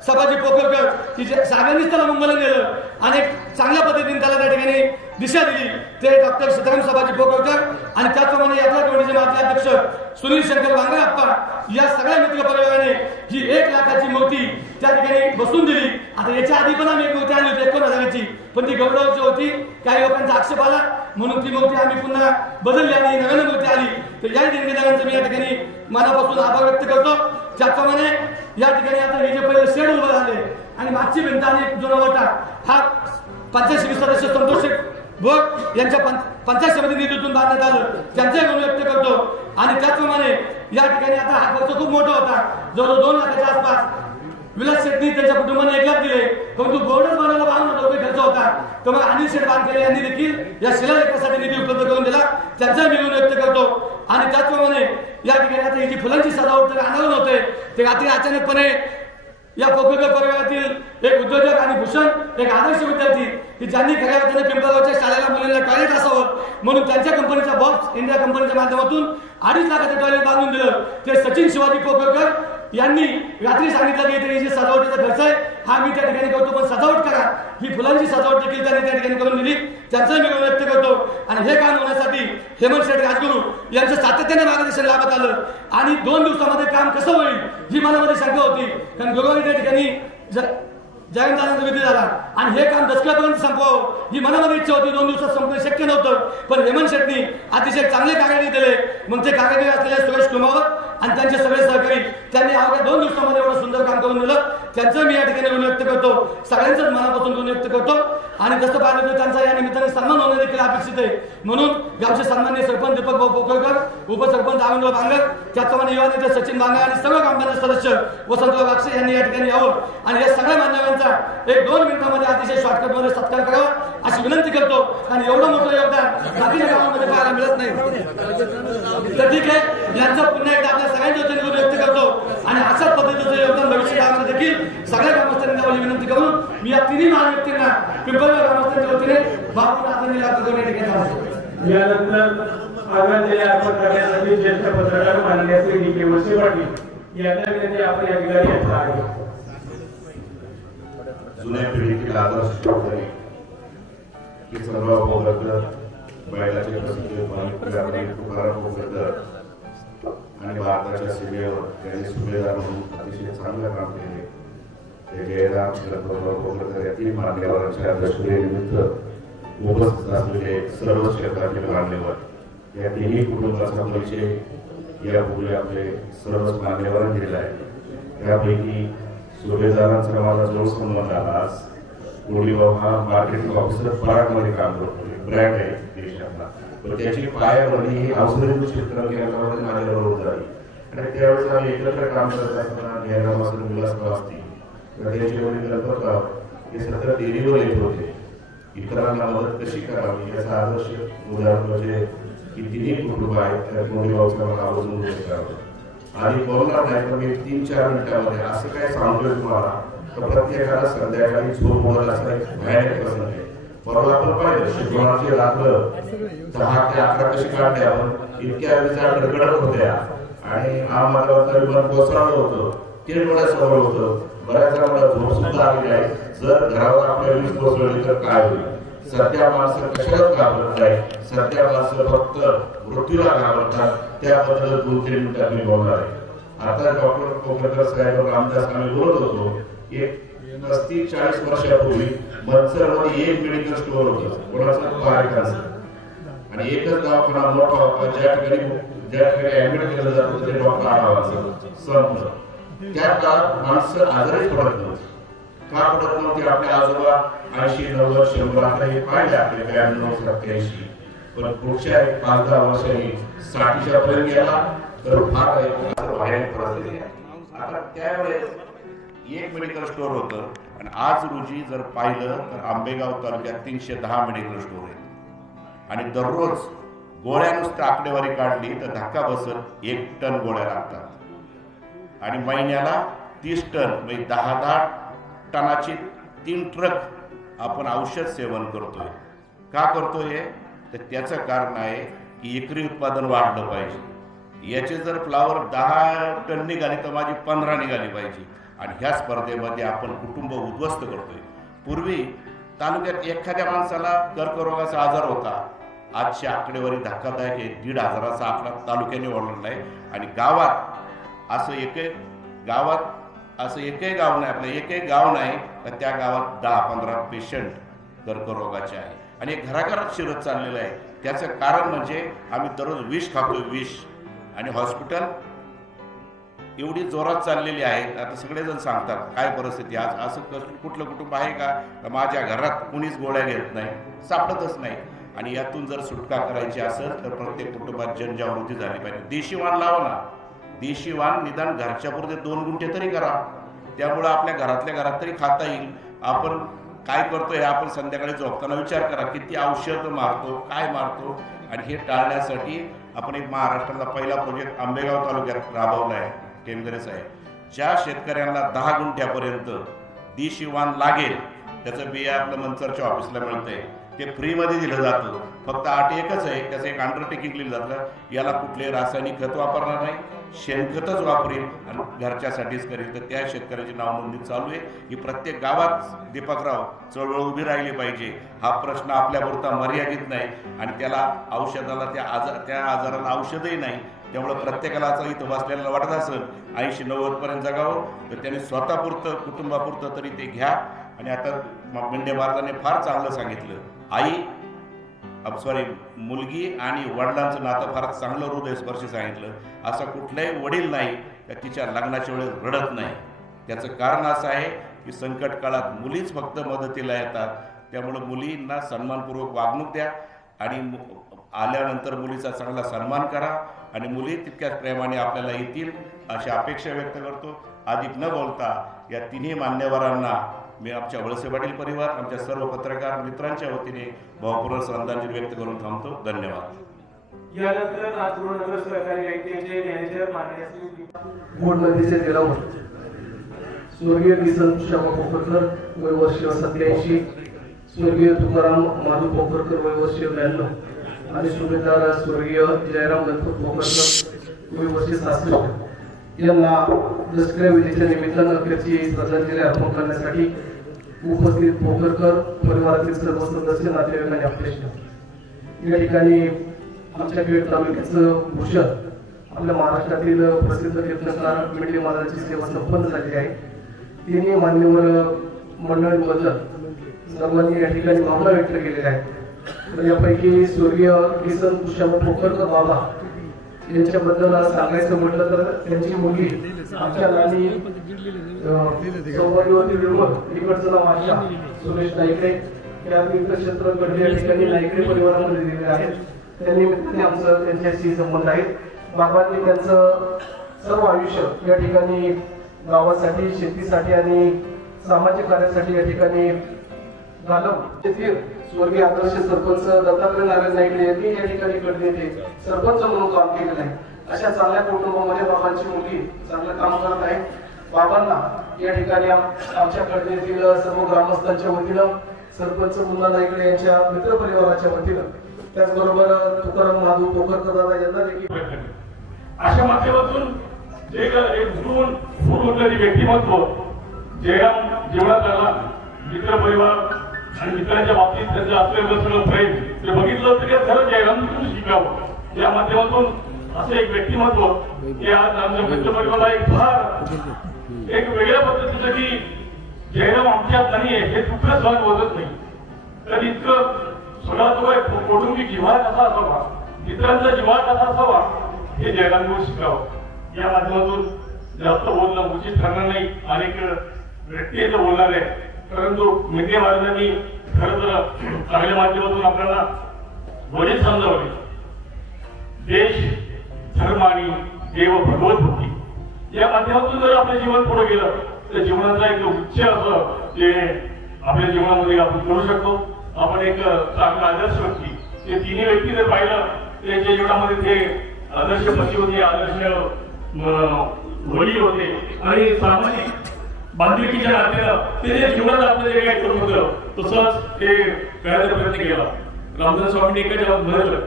सभाजी पोखरकर की जे सगळ्यांनीच त्याला मुंबईला नेलं आणि चांगल्या पद्धतीने त्याला त्या ठिकाणी दिशा दिली ते डॉक्टर सीताराम सभाजी पोखरकर आणि त्याचप्रमाणे यात्रा कमिटीचे माजी अध्यक्ष सुनील शंकर बांगरप्पा या सगळ्या मित्र परिवाराने ही 1 लाखाची मूर्ती त्या ठिकाणी बसून दिली. आता याच्या आधी पण आम्ही एक मूर्ती आणली होती 19,000ची, पण ती गौरवाची होती. काही लोकांचा आक्षेप आला म्हणून ती मूर्ती आम्ही पुन्हा बदलली आणि नवीन मूर्ती आली. तर या देणगीदारांचं मी या ठिकाणी मनापासून आभार व्यक्त करतो. त्याचप्रमाणे या ठिकाणी आता हे जे पहिले शेड उभं झाले आणि मागची भिंत आणि जुना वटा हा पंचायत समिती सदस्य संतोष भोग यांच्या पंचायत समिती निधीतून बांधण्यात आलं, त्यांचाही ऋण व्यक्त करतो. आणि त्याचप्रमाणे या ठिकाणी आता हा खर्च खूप मोठा होता, जवळजवळ 2 लाखाच्या आसपास विलास शेट्टी त्यांच्या कुटुंबाने 1 लाख दिले, परंतु बोर्डच बनायला 52 रुपये खर्च होता. तर मग अनिल शेठ बांधकेले यांनी देखील या शिलालेखासाठी निधी उपलब्ध करून दिला, त्यांचाही मी ऋण व्यक्त करतो. आणि त्याचप्रमाणे या ठिकाणी आता ही जी फुलांची सजावट तर आंदोलन होते ते रात्री अचानकपणे या पोखरकर परिवारातील एक उद्योजक आणि भूषण एक आदर्श विद्यार्थी की ज्यांनी खऱ्या अर्थाने पिंपळगावच्या शाळेला मुलींना टॉयलेट असावं म्हणून त्यांच्या कंपनीच्या बॉक्स इंडिया कंपनीच्या माध्यमातून 2.5 लाखाचं टॉयलेट बांधून दिलं. ते सचिन शिवाजी पोखरकर यांनी रात्री सांगितलं की इथे जे सजावटीचा खर्च आहे हा मी त्या ठिकाणी करतो, पण सजावट करा. ही फुलांची सजावट देखील त्यांनी त्या ठिकाणी करून दिली, त्यांचाही मी व्यक्त करतो. आणि हे काम होण्यासाठी हेमंत शेठ राजगुरू यांचं सातत्याने मार्गदर्शन लाभत आलं. आणि 2 दिवसामध्ये काम कसं होईल ही मनामध्ये शंका होती, कारण गुरुवारी त्या ठिकाणी जयंतानंद विधी झाला आणि हे काम दशकापर्यंत संपवावं ही मनामध्ये इच्छा होती. 2 दिवसात संपणं शक्य नव्हतं, पण हेमंत शेट्टी अतिशय चांगले कागद दिले. मग ते कागद असलेले सुरेश कुमावत आणि त्यांचे सगळे सहकारी त्यांनी अवघ्या 2 दिवसामध्ये एवढं सुंदर काम करून दिलं, त्यांचं मी या ठिकाणी ऋण व्यक्त करतो. सगळ्यांचंच मनापासून ऋण व्यक्त करतो. आणि जसं पाहिलं तर त्यांचा या निमित्ताने सन्मान होणे देखील अपेक्षित आहे. म्हणून गावचे सन्माननीय सरपंच दीपक भाऊ पोखरकर, उपसरपंच आनंदराव बांगर, त्याचप्रमाणे युवा नेते सचिन बांगर आणि सर्व ग्रामपंचायत सदस्य वसंतराव बागशे यांनी या ठिकाणी यावं आणि या सगळ्या मान्यवरांचा 1-2 मिनिटांमध्ये अतिशय शॉर्टकटमध्ये सत्कार करावा अशी विनंती करतो. आणि एवढं मोठं योगदान बाकीच्या गावांमध्ये पाहायला मिळत नाही. तर ठीक आहे, यांचा पुन्हा एकदा आपल्या सगळ्यांच्या वतीने व्यक्त करतो. आणि अशाच पद्धतीचं योगदान भविष्य काळामध्ये देखील सगळ्या ग्रामस्थांनी द्यावी विनंती करून मी या तिन्ही महान व्यक्तींना पिंपळगाव ग्रामस्थांच्या वतीने बापूंना आदरणीय आदर ठिकाणी. यानंतर आदरांजली अर्पण करण्यासाठी ज्येष्ठ पत्रकार माननीय श्री डी के वळसे पाटील यांना विनंती आपण या ठिकाणी येत आहे. जुन्या पिढीतील आदर्श शेतकरी किसनराव पोखरकर, बैलाचे प्रसिद्ध तुकाराम पोखरकर आणि भारताच्या सीमेवर त्यांनी सुभेदार म्हणून अतिशय चांगलं काम केले. ते जयराम शरदराव पोखरकर या 3 मान्यवरांच्या दशमीनिमित्त उपस्थित असलेले सर्व क्षेत्रातील मान्यवर या 3ही कुटुंबाचा परिचय यापूर्वी आपले सर्वच मान्यवरांनी दिला आहे. त्यापैकी सुभेदारांचा माझा जो संबंध आला, आज कोळीबाव हा मार्केटिंग ऑफिसर परागमध्ये काम करतो, ब्रँड आहे देशातला, पण त्याची पायामध्ये ही औषधी क्षेत्र केंद्रामध्ये माझ्याबरोबर झाली. आणि त्यावेळेस आम्ही एकत्र काम करत असताना जयरामासर विलासराव असतील तर त्याचे वडील गणपतराव हे सतत डेअरीवर येत होते. इतरांना मदत कशी करावी याचा आदर्श उदाहरण म्हणजे की 3ही कुटुंब आहेत त्या कोळीबावचा मला आवर्जून उल्लेख करावा. आणि बोलणार नाही पण मी 3-4 मिनिटांमध्ये असं काय सांगतोय तुम्हाला तर प्रत्येकाला संध्याकाळी झोप मोडत असं एक भयानक प्रसंग आहे. परवा आपण पाहिलं शिकवणाची रात्र 10 ते 11 कशी काढली आपण, इतक्या वेळेच्या गडगडत होत्या आणि आम्हाला विमान कोसळलं होतं, ते डोळ्यासमोर होतं. बऱ्याच जणांना झोप सुद्धा आलेली आहे. जर घरावर आपल्या वीज कोसळली तर काय होईल. सध्या माणसं कशालाच घाबरत नाही, सध्या माणसं फक्त मृत्यूला घाबरतात. त्याबद्दल 2-3 मिनिटात मी बोलणार आहे. आता डॉक्टर पोखरकर साहेब रामदास आम्ही बोलत होतो, एक 35-40 वर्षापूर्वी मनसरमध्ये एक मेडिकल स्टोअर होतं, कोणाचं बाहेरचं, आणि एकच दवाखाना मोठा होता ज्या ठिकाणी ऍडमिट केलं जात होतं ते डॉक्टर आढावाचं संत. त्या काळात माणसं आजारीच पडत नव्हती. का पडत नव्हती? आपल्या आजोबा 80-90-100 आता हे पाहिजे आपले 92-87, पण पुढच्या 5-10 वर्षांनी 60च्या पर्यंत गेला तर फार भयानक परिस्थिती आहे. आता त्यावेळेस एक मेडिकल स्टोअर होतं आणि आज रोजी जर पाहिलं तर आंबेगाव तालुक्यात 310 मेडिकल स्टोअर आहेत. आणि दररोज गोळ्या नुसतं आकडेवारी काढली तर धक्का बसत 1 टन गोळ्या लागतात. आणि महिन्याला 30 टन म्हणजे 10 टनाची 3 ट्रक आपण औषध सेवन करतोय. का करतोय? तर त्याचं कारण आहे की एकरी उत्पादन वाढलं पाहिजे. याचे जर फ्लावर 10 टन निघाली तर माझी 15 निघाली पाहिजे. आणि ह्या स्पर्धेमध्ये आपण कुटुंब उद्ध्वस्त करतोय. पूर्वी तालुक्यात एखाद्या माणसाला कर्करोगाचा आजार होता, आजची आकडेवारी धक्कादायक आहे. 1,500चा आकडा तालुक्याने ओलांडला आहे. आणि गावात असं एकही गाव नाही, आपलं एकही गाव नाही तर त्या गावात 10-15 पेशंट कर्करोगाचे आहे आणि घराघरात शिरत चाललेलं आहे. त्याचं कारण म्हणजे आम्ही दररोज विष खातोय, विष. आणि हॉस्पिटल एवढी जोरात चाललेली आहे. आता सगळेजण सांगतात काय परिस्थिती आज. असं कुठलं कुटुंब आहे का माझ्या घरात कुणीच गोळ्या घेत नाही, सापडतच नाही. आणि यातून जर सुटका करायची असेल तर प्रत्येक कुटुंबात जनजागृती झाली पाहिजे. देशी वाण लावा ना, देशी वाण निदान घरच्या पुरते 2 गुंठे तरी करा. त्यामुळं आपल्या घरातल्या घरात तरी खाता येईल. आपण काय करतो हे आपण संध्याकाळी झोपताना विचार करा, किती औषध मारतो, काय मारतो. आणि हे टाळण्यासाठी आपण एक महाराष्ट्रातला पहिला प्रोजेक्ट आंबेगाव तालुक्यात राबवला आहे. टेमगरे साहेब, ज्या शेतकऱ्यांना 10 गुंठ्यापर्यंत देशी वाण लागेल त्याचं बिया आपलं मंचरच्या ऑफिसला मिळतंय, ते फ्रीमध्ये दिलं जातं. फक्त अट एकच आहे, त्याचं एक अंडरटेकिंग लिहिलं जातं, याला कुठले रासायनिक खत वापरणार नाही, शेणखतच वापरेल आणि घरच्यासाठीच करेल. तर त्या शेतकऱ्याची नाव नोंदणी चालू आहे. ही प्रत्येक गावात दीपकराव चळवळ उभी राहिली पाहिजे. हा प्रश्न आपल्यापुरता मर्यादित नाही आणि त्याला औषधाला त्या आजाराला औषधही नाही. त्यामुळं प्रत्येकाला असं इथं बसलेला वाटत असेल 80-90 पर्यंत जगावं तर त्यांनी स्वतःपुरतं कुटुंबापुरतं तरी ते घ्या. आणि आता मेंढे महाराजांनी फार चांगलं सांगितलं, मुलगी आणि वडिलांचं नातं फार चांगलं हृदयस्पर्शी सांगितलं. असं कुठलाही वडील नाही तर तिच्या लग्नाच्या वेळेस रडत नाही. त्याचं कारण असं आहे की संकट काळात मुलीच फक्त मदतीला येतात. त्यामुळं मुलींना सन्मानपूर्वक वागणूक द्या आणि आल्यानंतर मुलीचा चांगला सन्मान करा आणि मुली तितक्याच प्रेमाने आपल्याला येतील अशी अपेक्षा व्यक्त करतो. अधिक न बोलता या तिन्ही मान्यवरांना मी आमच्या वळसे पाटील परिवार, आमच्या सर्व पत्रकार मित्रांच्या वतीने भावपूर्ण श्रद्धांजली व्यक्त करून थांबतो. धन्यवाद. यानंतर नागपूर नगर सहकारी बँकेचे मॅनेजर माननीय बोर्ड नदीचे निरावण स्वर्गीय किसन श्यामा पोखरकर वय वर्ष 87, स्वर्गीय तुकाराम माधू पोखरकर वय वर्ष 92 आणि सुभेदार स्वर्गीय जयराम गणपत पोखरकर वय वर्ष 66 यांना दसऱ्या विधीच्या निमित्तानं अखेरची श्रद्धांजली अर्पण करण्यासाठी उपस्थित पोखरकर परिवारातील सर्व सदस्य, नातेवाईक आणि आपले या ठिकाणी आमच्या खेड तालुक्याचं भूषण आपल्या महाराष्ट्रातील प्रसिद्ध कीर्तनकार मेंढे महाराजांची सेवा संपन्न झाली आहे. तिन्ही मान्यवर मंडळींबद्दल सर्वांनी या ठिकाणी भावना व्यक्त केलेल्या आहेत. तर यापैकी स्वर्गीय किसन श्यामा पोखरकर बाबा यांच्याबद्दल सांगायचं म्हटलं तर त्यांची मुलगी आमच्या नानी सौभाग्यवती निर्मल, इकडचं नाव आशा सुरेश नाईकडे, त्या तीर्थक्षेत्र गडे या ठिकाणी नाईकडे परिवारामध्ये दिलेले आहेत. त्यानिमित्ताने आमचं त्यांच्याशी संबंध आहेत. बाबांनी त्यांचं सर्व आयुष्य या ठिकाणी गावासाठी, शेतीसाठी आणि सामाजिक कार्यासाठी या ठिकाणी घालवलं. स्वर्गीय आदर्श सरपंच दत्तात्रय नारायण नाईकडे यांनी या ठिकाणी कडे सरपंच म्हणून काम केलेलं आहे. अशा चांगल्या कुटुंबामध्ये बाबांची मुलगी चांगलं काम करत आहे. बाबांना या ठिकाणी आमच्या कडे सर्व ग्रामस्थांच्या वतीनं, सरपंच मुन्ना नाईकडे यांच्या मित्रपरिवाराच्या वतीनं, त्याचबरोबर तुकाराम माधू पोखरकर दादा यांना देखील अशा माध्यमातून जे एक उठलेली व्यक्तिमत्व जयराम जीवनात आला. मित्रपरिवार आणि मित्रांच्या बाबतीत त्यांचं असलेलं सगळं प्रेम ते बघितलं तरी खरं जयरामतून शिकावं. या माध्यमातून असं एक व्यक्तिमत्व की आज आमच्या मित्रपरिवाराला एक फार एक वेगळ्या पद्धतीचं की जयराम आमच्यात नाही आहे हे दुःख सहन होतच नाही. तर इतकं सगळा तो कौटुंबिक जिव्हाळा कसा असावा, मित्रांचा जिव्हाळा कसा असावा हे जयरामकडून शिकावं. या माध्यमातून जास्त बोलणं उचित ठरणार नाही, अनेक व्यक्ती बोलणार आहे, परंतु मेंढे महाराजांनी खरं तर चांगल्या माध्यमातून आपल्याला वडील समजावले. देश, धर्म आणि देव भगवत भक्ती या माध्यमातून जर आपलं जीवन पुढे गेलं तर जीवनाचा एक उच्च असं ते आपल्या जीवनामध्ये आपण करू शकतो. आपण एक चांगला आदर्श व्यक्ती, ते तिन्ही व्यक्ती जर पाहिलं त्यांच्या जीवनामध्ये ते आदर्श पती होते, आदर्श वडील होते आणि सामाजिक बांधिलकीच्या नात्यानं ते जीवनात आपलं जे काही करून होतं तसंच ते करायचा प्रयत्न केला. रामदास स्वामींनी एका जेव्हा म्हटलं,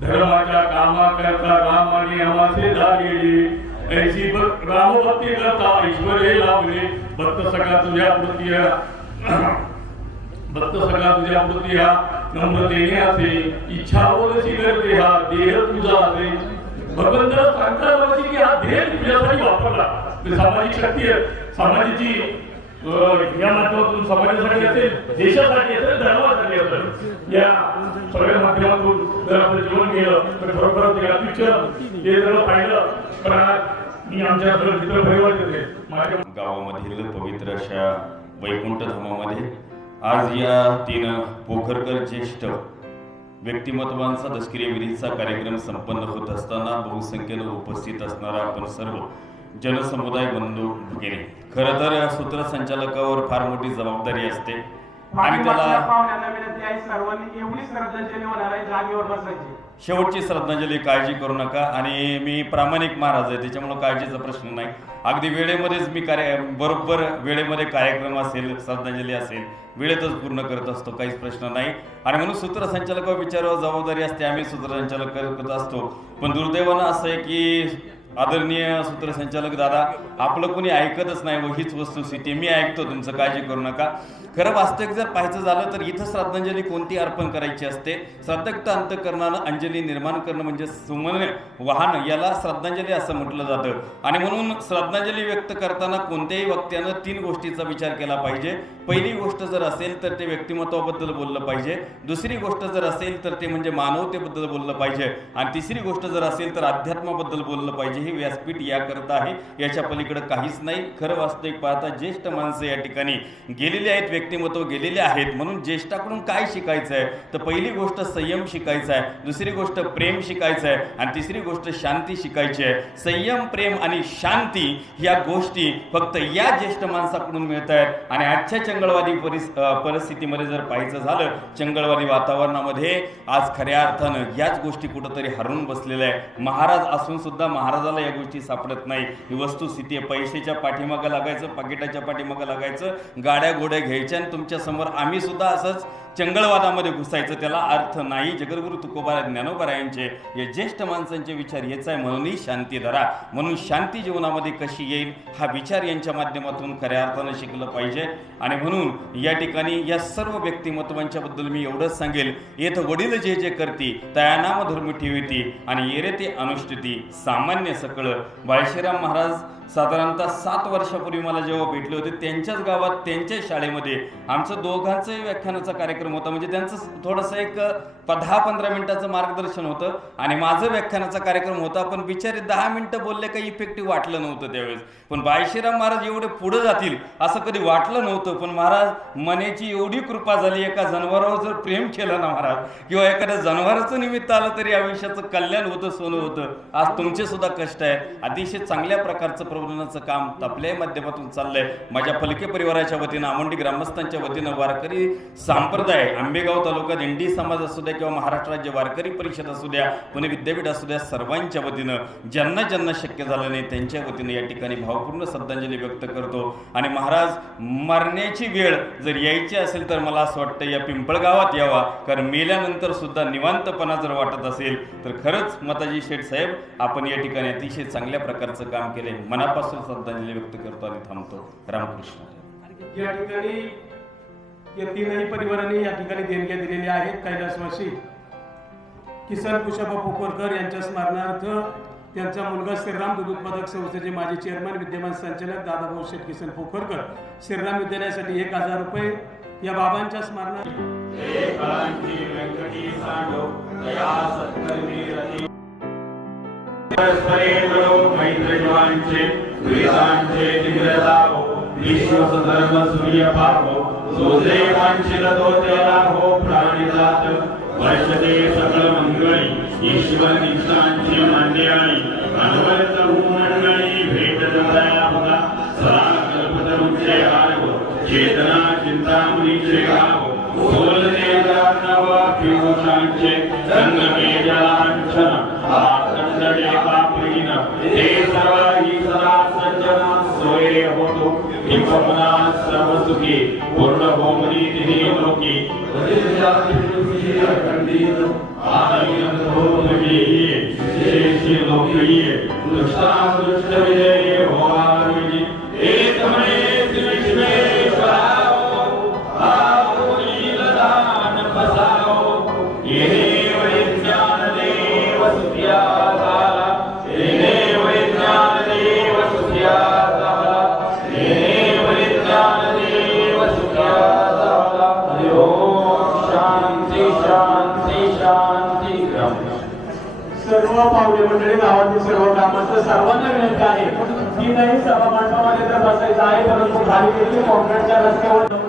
धर्माच्या कामाकरता रामाने आमासे झालेली ऐशी रामभक्ती करता ऐश्वर्य लाभले भक्त सखा तुझ्या कृतीया भक्त सखा तुझ्या कृतीया नम्रतेने असे इच्छा बोलशी करते हा देह तुझा असे भगवंत सांगतात की हा देह तुझ्यासाठी वापरला सामाजिक शक्ती आहे सामाजिकची या माध्यमातून समाजासाठी असेल देशासाठी असेल धर्मासाठी असेल या सगळ्या माध्यमातून जर आपलं जीवन गेलं तर खरोखरच या पिक्चर ते जर पाहिलं तर मी आमच्या सगळं मित्र परिवार येते गावामधील पवित्र अशा वैकुंठ धामामध्ये आज या 3 पोखरकर ज्येष्ठ व्यक्तिमत्वांचा दशक्रिय विधीचा कार्यक्रम संपन्न होत असताना बहुसंख्येनं उपस्थित असणारा आपण सर्व जनसमुदाय बंधू भगिनी खरं तर सूत्रसंचालकावर फार मोठी जबाबदारी असते आणि त्याला सर्वांनी एवढी श्रद्धांजली होणार आहे जागेवर बसायची शेवटची श्रद्धांजली काळजी करू नका आणि मी प्रामाणिक महाराज आहे त्याच्यामुळे काळजीचा प्रश्न नाही अगदी वेळेमध्येच मी बरोबर वेळेमध्ये कार्यक्रम असेल श्रद्धांजली असेल वेळेतच पूर्ण करत असतो काहीच प्रश्न नाही आणि म्हणून सूत्रसंचालकावर विचारावर जबाबदारी असते आम्ही सूत्रसंचालक करत असतो पण दुर्दैवानं असं आहे की आदरणीय सूत्रसंचालक दादा आपलं कोणी ऐकतच नाही व हीच वस्तुस्थिती मी ऐकतो तुमचं काळजी करू नका खरं वास्तविक जर पाहायचं झालं तर इथं श्रद्धांजली कोणती अर्पण करायची असते श्रद्धक्त अंतःकरणानं अंजली निर्माण करणं म्हणजे सुमन वाहन याला श्रद्धांजली असं म्हटलं जातं आणि म्हणून श्रद्धांजली व्यक्त करताना कोणत्याही वक्त्यानं 3 गोष्टीचा विचार केला पाहिजे पहिली गोष्ट जर असेल तर ते व्यक्तिमत्वाबद्दल बोललं पाहिजे दुसरी गोष्ट जर असेल तर ते म्हणजे मानवतेबद्दल बोललं पाहिजे आणि तिसरी गोष्ट जर असेल तर अध्यात्माबद्दल बोललं पाहिजे हे व्यासपीठ याकरता आहे याच्या पलीकडे काहीच नाही खरं वास्तविक पाहता ज्येष्ठ माणसं या ठिकाणी गेलेली आहेत व्यक्तिमत्व गेलेले आहेत म्हणून ज्येष्ठाकडून काय शिकायचं आहे तर पहिली गोष्ट संयम शिकायचा आहे दुसरी गोष्ट प्रेम शिकायचं आहे आणि तिसरी गोष्ट शांती शिकायची आहे संयम प्रेम आणि शांती या गोष्टी फक्त या ज्येष्ठ माणसाकडून मिळत आहेत आणि आजच्या चंगळवादी परिस्थितीमध्ये जर पाहायचं झालं चंगळवादी वातावरणामध्ये आज खऱ्या अर्थानं याच गोष्टी कुठंतरी हरवून बसलेल्या आहे महाराज असून सुद्धा महाराजाला या गोष्टी सापडत नाही ही वस्तुस्थिती आहे पैशाच्या पाठीमागं लागायचं पाकिटाच्या पाठीमागं लागायचं गाड्या गोड्या घ्यायच्या आणि तुमच्या समोर आम्ही सुद्धा असंच चंगळवादामध्ये घुसायचं त्याला अर्थ नाही जगद्गुरु तुकोबा ज्ञानोबरायांचे या ज्येष्ठ माणसांचे विचार हेच आहे म्हणूनही शांती धरा म्हणून शांती जीवनामध्ये कशी येईल हा विचार यांच्या माध्यमातून खऱ्या अर्थानं शिकलं पाहिजे आणि म्हणून या ठिकाणी या सर्व व्यक्तिमत्वांच्या बद्दल मी एवढंच सांगेल येथ वडील जे जे करती तया नाम धर्म ठेविती आणि येरे ते अनुष्ठिती सामान्य सकळ बाळशीराम महाराज साधारणतः 7 वर्षापूर्वी मला जेव्हा भेटले होते त्यांच्याच गावात त्यांच्या शाळेमध्ये आमचं दोघांचंही व्याख्यानाचा कार्यक्रम होता म्हणजे त्यांचं थोडंसं एक 10-15 मिनिटाचं मार्गदर्शन होतं आणि माझं व्याख्यानाचा कार्यक्रम होता पण बिचारे 10 मिनिटं बोलले काही इफेक्टिव्ह वाटलं नव्हतं त्यावेळेस पण बाळशीराम महाराज एवढे पुढे जातील असं कधी वाटलं नव्हतं पण महाराज मनेची एवढी कृपा झाली एका जनावरावर जर प्रेम केलं ना महाराज किंवा एखाद्या जनावराचं निमित्त आलं तरी आयुष्याचं कल्याण होतं सोनं होतं आज तुमचे सुद्धा कष्ट आहेत अतिशय चांगल्या प्रकारचं प्रबोधनाचं काम आपल्याही माध्यमातून चाललंय माझ्या फलके परिवाराच्या वतीनं आमोंडी ग्रामस्थांच्या वतीनं वारकरी संप्रदाय आंबेगाव तालुका दिंडी समाज असू द्या किंवा महाराष्ट्र राज्य वारकरी परिषद असू द्या पुणे विद्यापीठ असू द्या सर्वांच्या वतीनं ज्यांना ज्यांना शक्य झालं नाही त्यांच्या वतीनं या ठिकाणी भावपूर्ण श्रद्धांजली व्यक्त करतो आणि महाराज मरण्याची वेळ जर यायची असेल तर मला असं वाटतं या पिंपळगावात यावा कारण मेल्यानंतर सुद्धा निवांतपणा जर वाटत असेल तर खरंच माताजी शेठ साहेब आपण या ठिकाणी अतिशय चांगल्या प्रकारचं काम केलंय मनापासून श्रद्धांजली व्यक्त करतो आणि थांबतो रामकृष्ण या ठिकाणी या 3ही परिवारांनी या ठिकाणी देणग्या दिलेल्या आहेत कैलासवासी किसन कुशाबा पोखरकर यांच्या स्मरणार्थ त्यांचा मुलगा श्रीराम दूध उत्पादक संस्थेचे माजी चेअरमन विद्यमान संचालक दादाभाऊ शेठ किसन पोखरकर श्रीराम विद्यालयासाठी 1000 रुपये या बाबांच्या स्मरणार्थ विश्वधर्म सूर्य पावो सोजे वांछिल तो तेरा हो प्राणिजात वर्षते सकल मंगळी ईश्वर निशांची मांड्याळी अनवर्त मंगळी भेट दया बघा सदा कल्पतरुचे आर्व चेतना चिंतामणीचे गाव बोलने जाणव पियुषांचे संगमे जलांछन आखंडे पापीन ते सर्वाही सदा सज्जना सोये होतो किंपना सर्व सुखी पूर्ण होमनी तिने लोकी आनंद हो शेषी लोकप्रिय सर्व पावले मंडळी गावातील सर्व ग्रामस्थ सर्वांना विनंती आहे की नाही सभा मंडपामध्ये तर बसायचं आहे, परंतु खाली देखील कॉन्क्रीटच्या रस्त्यावर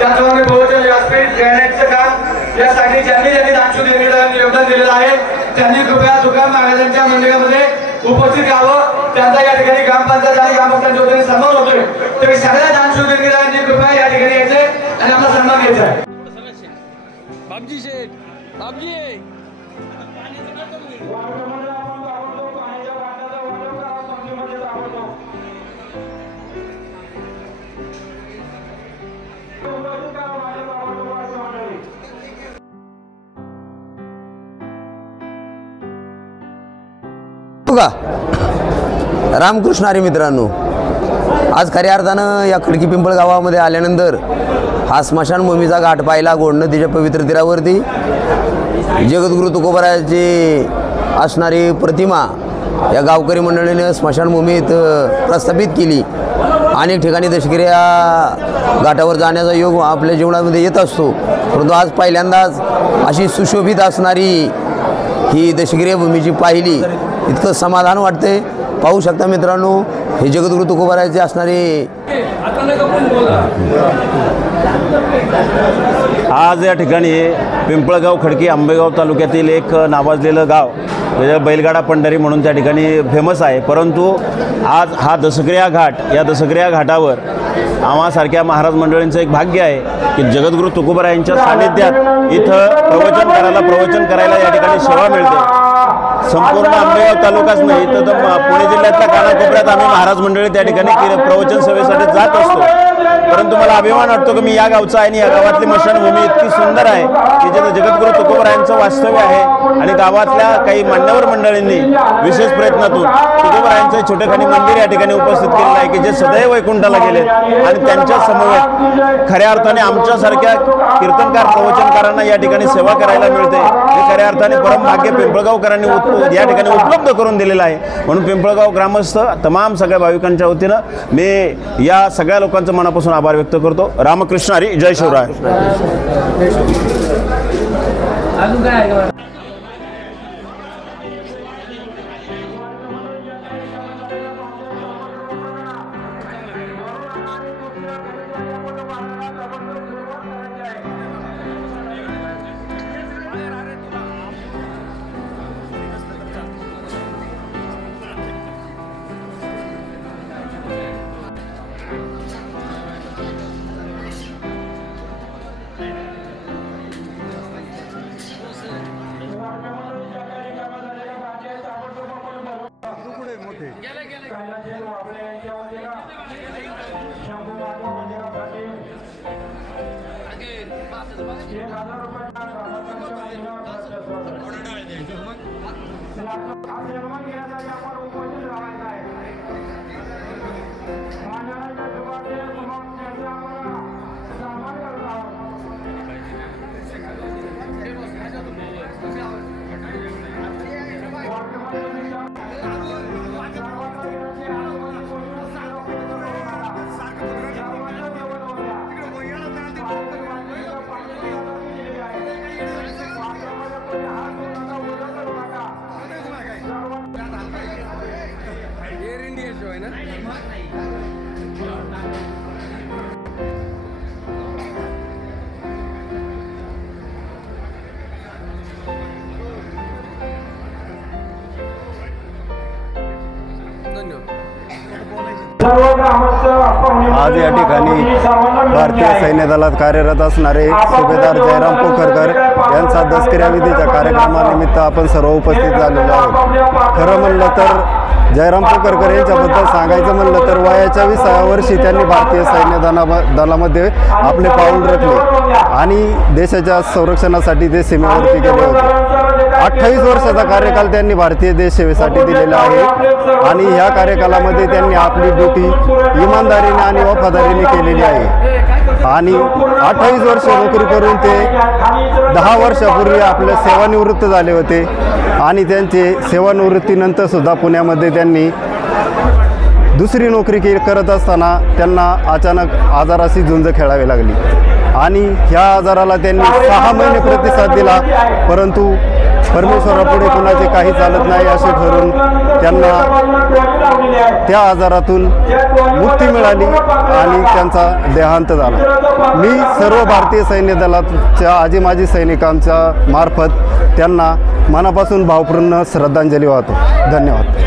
त्याचप्रमाणे बहुजन व्यासपीठ ग्रॅनाइटचं काम यासाठी ज्यांनी दानशूर देणगीदारांनी योगदान दिलेलं आहे त्यांनी कृपया तुकाराम महाराजांच्या मंदिरामध्ये उपस्थित राहावं. त्यांचा या ठिकाणी ग्रामपंचायत आणि ग्रामस्थांच्या वतीने सन्मान होतोय. तरी सगळ्या दानशूर देणगीदारांनी कृपया या ठिकाणी यायचंय आणि आपला सन्मान घ्यायचा आहे. बाबजी शेठ बाबजी का रामकृष्ण हरी मित्रांनो, आज खऱ्या अर्थानं या खडकी पिंपळ गावामध्ये आल्यानंतर हा स्मशानभूमीचा घाट पाहिला. गोड नदीच्या पवित्र तीरावरती जगद्गुरु तुकोबारायाची असणारी प्रतिमा या गावकरी मंडळीने स्मशानभूमीत प्रस्थापित केली. अनेक ठिकाणी दशकिऱ्या घाटावर जाण्याचा योग आपल्या जीवनामध्ये येत असतो, परंतु आज पहिल्यांदाच अशी सुशोभित असणारी ही दशकिऱ्या भूमीची पाहिली. इतकं समाधान वाटते. पाहू शकता मित्रांनो, हे जगद्गुरु तुकोबारायाचे असणारे आज या ठिकाणी पिंपळगाव खडकी आंबेगाव तालुक्यातील एक नावाजलेलं गाव बैलगाडा पंढरी म्हणून त्या ठिकाणी फेमस आहे. परंतु आज हा दशक्रिया घाट, या दशक्रिया घाटावर आम्हासारख्या महाराज मंडळींचं एक भाग्य आहे की जगद्गुरु तुकोबारायांच्या सानिध्यात इथं प्रवचन करायला या ठिकाणी सेवा मिळते. संपूर्ण आंबेगाव तालुकाच नाही तर पुणे जिल्ह्यातल्या कानाकोपऱ्यात आम्ही महाराज मंडळी त्या ठिकाणी प्रवचन सेवेसाठी जात असतो. परंतु मला अभिमान वाटतो की मी या गावचा आहे आणि या गावातली मशानभूमी इतकी सुंदर आहे की जिथे जगद्गुरु तुकोबारायांचं वास्तव्य आहे. आणि गावातल्या काही मान्यवर मंडळींनी विशेष प्रयत्नातून तुकोबारायांचं छोटेखानी मंदिर या ठिकाणी उपस्थित केलेलं आहे की जे सदैव वैकुंठाला गेले आणि त्यांच्या समवेत खऱ्या अर्थाने आमच्यासारख्या कीर्तनकार प्रवचनकारांना या ठिकाणी सेवा करायला मिळते. हे खऱ्या अर्थाने परमभाग्य पिंपळगावकरांनी या ठिकाणी उपलब्ध करून दिलेलं आहे. म्हणून पिंपळगाव ग्रामस्थ तमाम सगळ्या भाविकांच्या वतीनं मी या सगळ्या लोकांचं मनापासून आभार व्यक्त करतो. रामकृष्ण हरी, जय शिवराय. आज या ठिकाणी भारतीय सैन्य दलात कार्यरत असणारे सुभेदार जयराम पोखरकर यांचा दसकऱ्या विधीच्या कार्यक्रमानिमित्त आपण सर्व उपस्थित झालेलो आहोत। खरं म्हणलं तर जयराम पोखरकर यांच्याबद्दल सांगायचं म्हणलं तर वयाच्या 20व्या वर्षी त्यांनी भारतीय सैन्य दलामध्ये आपले पाऊल रचले आणि देशाच्या संरक्षणासाठी ते सीमेवरती गेले होते। 28 वर्षाचा कार्यकाल त्यांनी भारतीय देश सेवेसाठी दिलेला आहे आणि ह्या कार्यकालामध्ये त्यांनी आपली ड्युटी इमानदारीने आणि वफादारीने केलेली आहे आणि 28 वर्ष नोकरी करून ते 10 वर्षापूर्वी आपल्या सेवानिवृत्त झाले होते आणि त्यांचे सेवानिवृत्तीनंतर सुद्धा पुण्यामध्ये त्यांनी दुसरी नोकरी करत असताना त्यांना अचानक आजाराशी झुंज खेळावी लागली आणि ह्या आजाराला त्यांनी 6 महिने प्रतिसाद दिला, परंतु परमेश्वरापुढे कुणाचे काही चालत नाही असे ठरून त्यांना त्या आजारातून मुक्ती मिळाली आणि त्यांचा देहांत झाला। मी सर्व भारतीय सैन्य दलाच्या आजी माजी सैनिकांच्या मार्फत त्यांना मनापासून भावपूर्ण श्रद्धांजली वाहतो। धन्यवाद।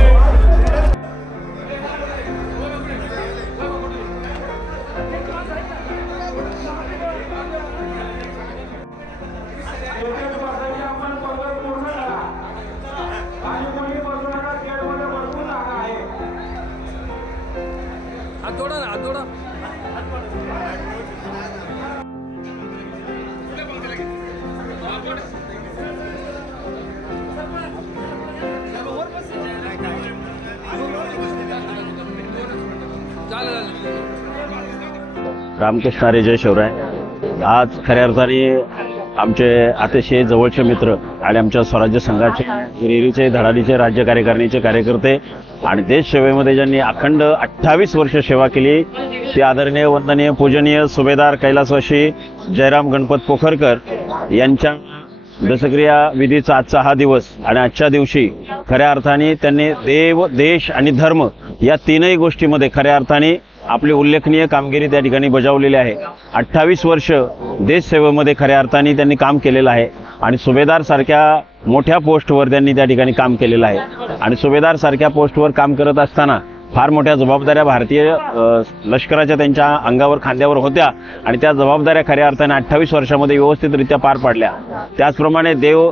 रामकृष्ण हरी, जय शिवराय। आज खऱ्या अर्थाने आमचे अतिशय जवळचे मित्र आणि आमच्या स्वराज्य संघाचे हिरिरीचे धडाडीचे राज्य कार्यकारिणीचे कार्यकर्ते आणि देश सेवेमध्ये ज्यांनी अखंड 28 वर्ष सेवा केली ते आदरणीय वंदनीय पूजनीय सुभेदार कैलासवासी जयराम गणपत पोखरकर यांच्या दसक्रिया विधीचा आजचा हा दिवस आणि आजच्या दिवशी खऱ्या अर्थाने त्यांनी देव, देश आणि धर्म या तीनही गोष्टीमध्ये खऱ्या अर्थाने आपली उल्लेखनीय कामगिरी त्या ठिकाणी बजावलेली आहे। 28 वर्ष देश सेवेमध्ये खऱ्या अर्थाने त्यांनी काम केलेलं आहे आणि सुभेदार सारख्या मोठ्या पोस्टवर त्यांनी त्या ठिकाणी काम केलेलं आहे आणि सुभेदार सारख्या पोस्टवर काम करत असताना फार मोठ्या जबाबदाऱ्या भारतीय लष्कराच्या त्यांच्या अंगावर खांद्यावर होत्या आणि त्या जबाबदाऱ्या खऱ्या अर्थाने 28 वर्षामध्ये व्यवस्थितरित्या पार पाडल्या। त्याचप्रमाणे देव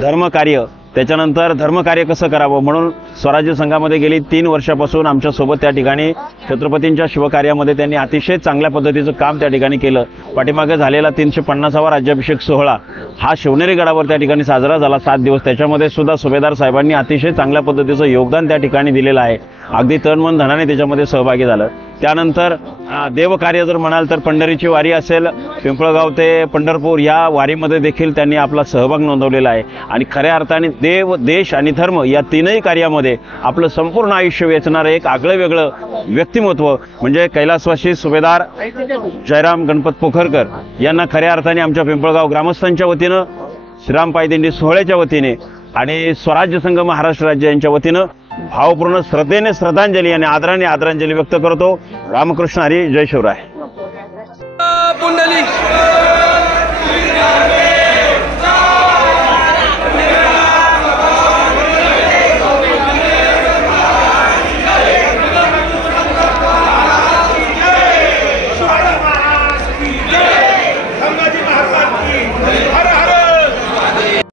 धर्म कार्य त्याच्यानंतर धर्मकार्य कसं करावं म्हणून स्वराज्य संघामध्ये गेली 3 वर्षापासून आमच्यासोबत त्या ठिकाणी छत्रपतींच्या शिवकार्यामध्ये त्यांनी अतिशय चांगल्या पद्धतीचं काम त्या ठिकाणी केलं। पाठीमागे झालेला 350वा राज्याभिषेक सोहळा हा शिवनेरी गडावर त्या ठिकाणी साजरा झाला 7 दिवस। त्याच्यामध्ये सुद्धा सुभेदार साहेबांनी अतिशय चांगल्या पद्धतीचं योगदान त्या ठिकाणी दिलेलं आहे, अगदी तन मन धनाने त्याच्यामध्ये सहभागी झालं। त्यानंतर देवकार्य जर म्हणाल तर पंढरीची वारी असेल, पिंपळगाव ते पंढरपूर या वारीमध्ये देखील त्यांनी आपला सहभाग नोंदवलेला आहे आणि खऱ्या अर्थाने देव, देश आणि धर्म या तीनही कार्यामध्ये आपलं संपूर्ण आयुष्य वेचणारं एक आगळं वेगळं व्यक्तिमत्व म्हणजे कैलासवासी सुभेदार जयराम गणपत पोखरकर यांना खऱ्या अर्थाने आमच्या पिंपळगाव ग्रामस्थांच्या वतीनं, श्रीराम पायदिंडी सोहळ्याच्या वतीने आणि स्वराज्य संघ महाराष्ट्र राज्य यांच्या वतीनं भावपूर्ण श्रद्धेने श्रद्धांजली आणि आदराने आदरांजली व्यक्त करतो। रामकृष्ण हरी, जय शिवराय।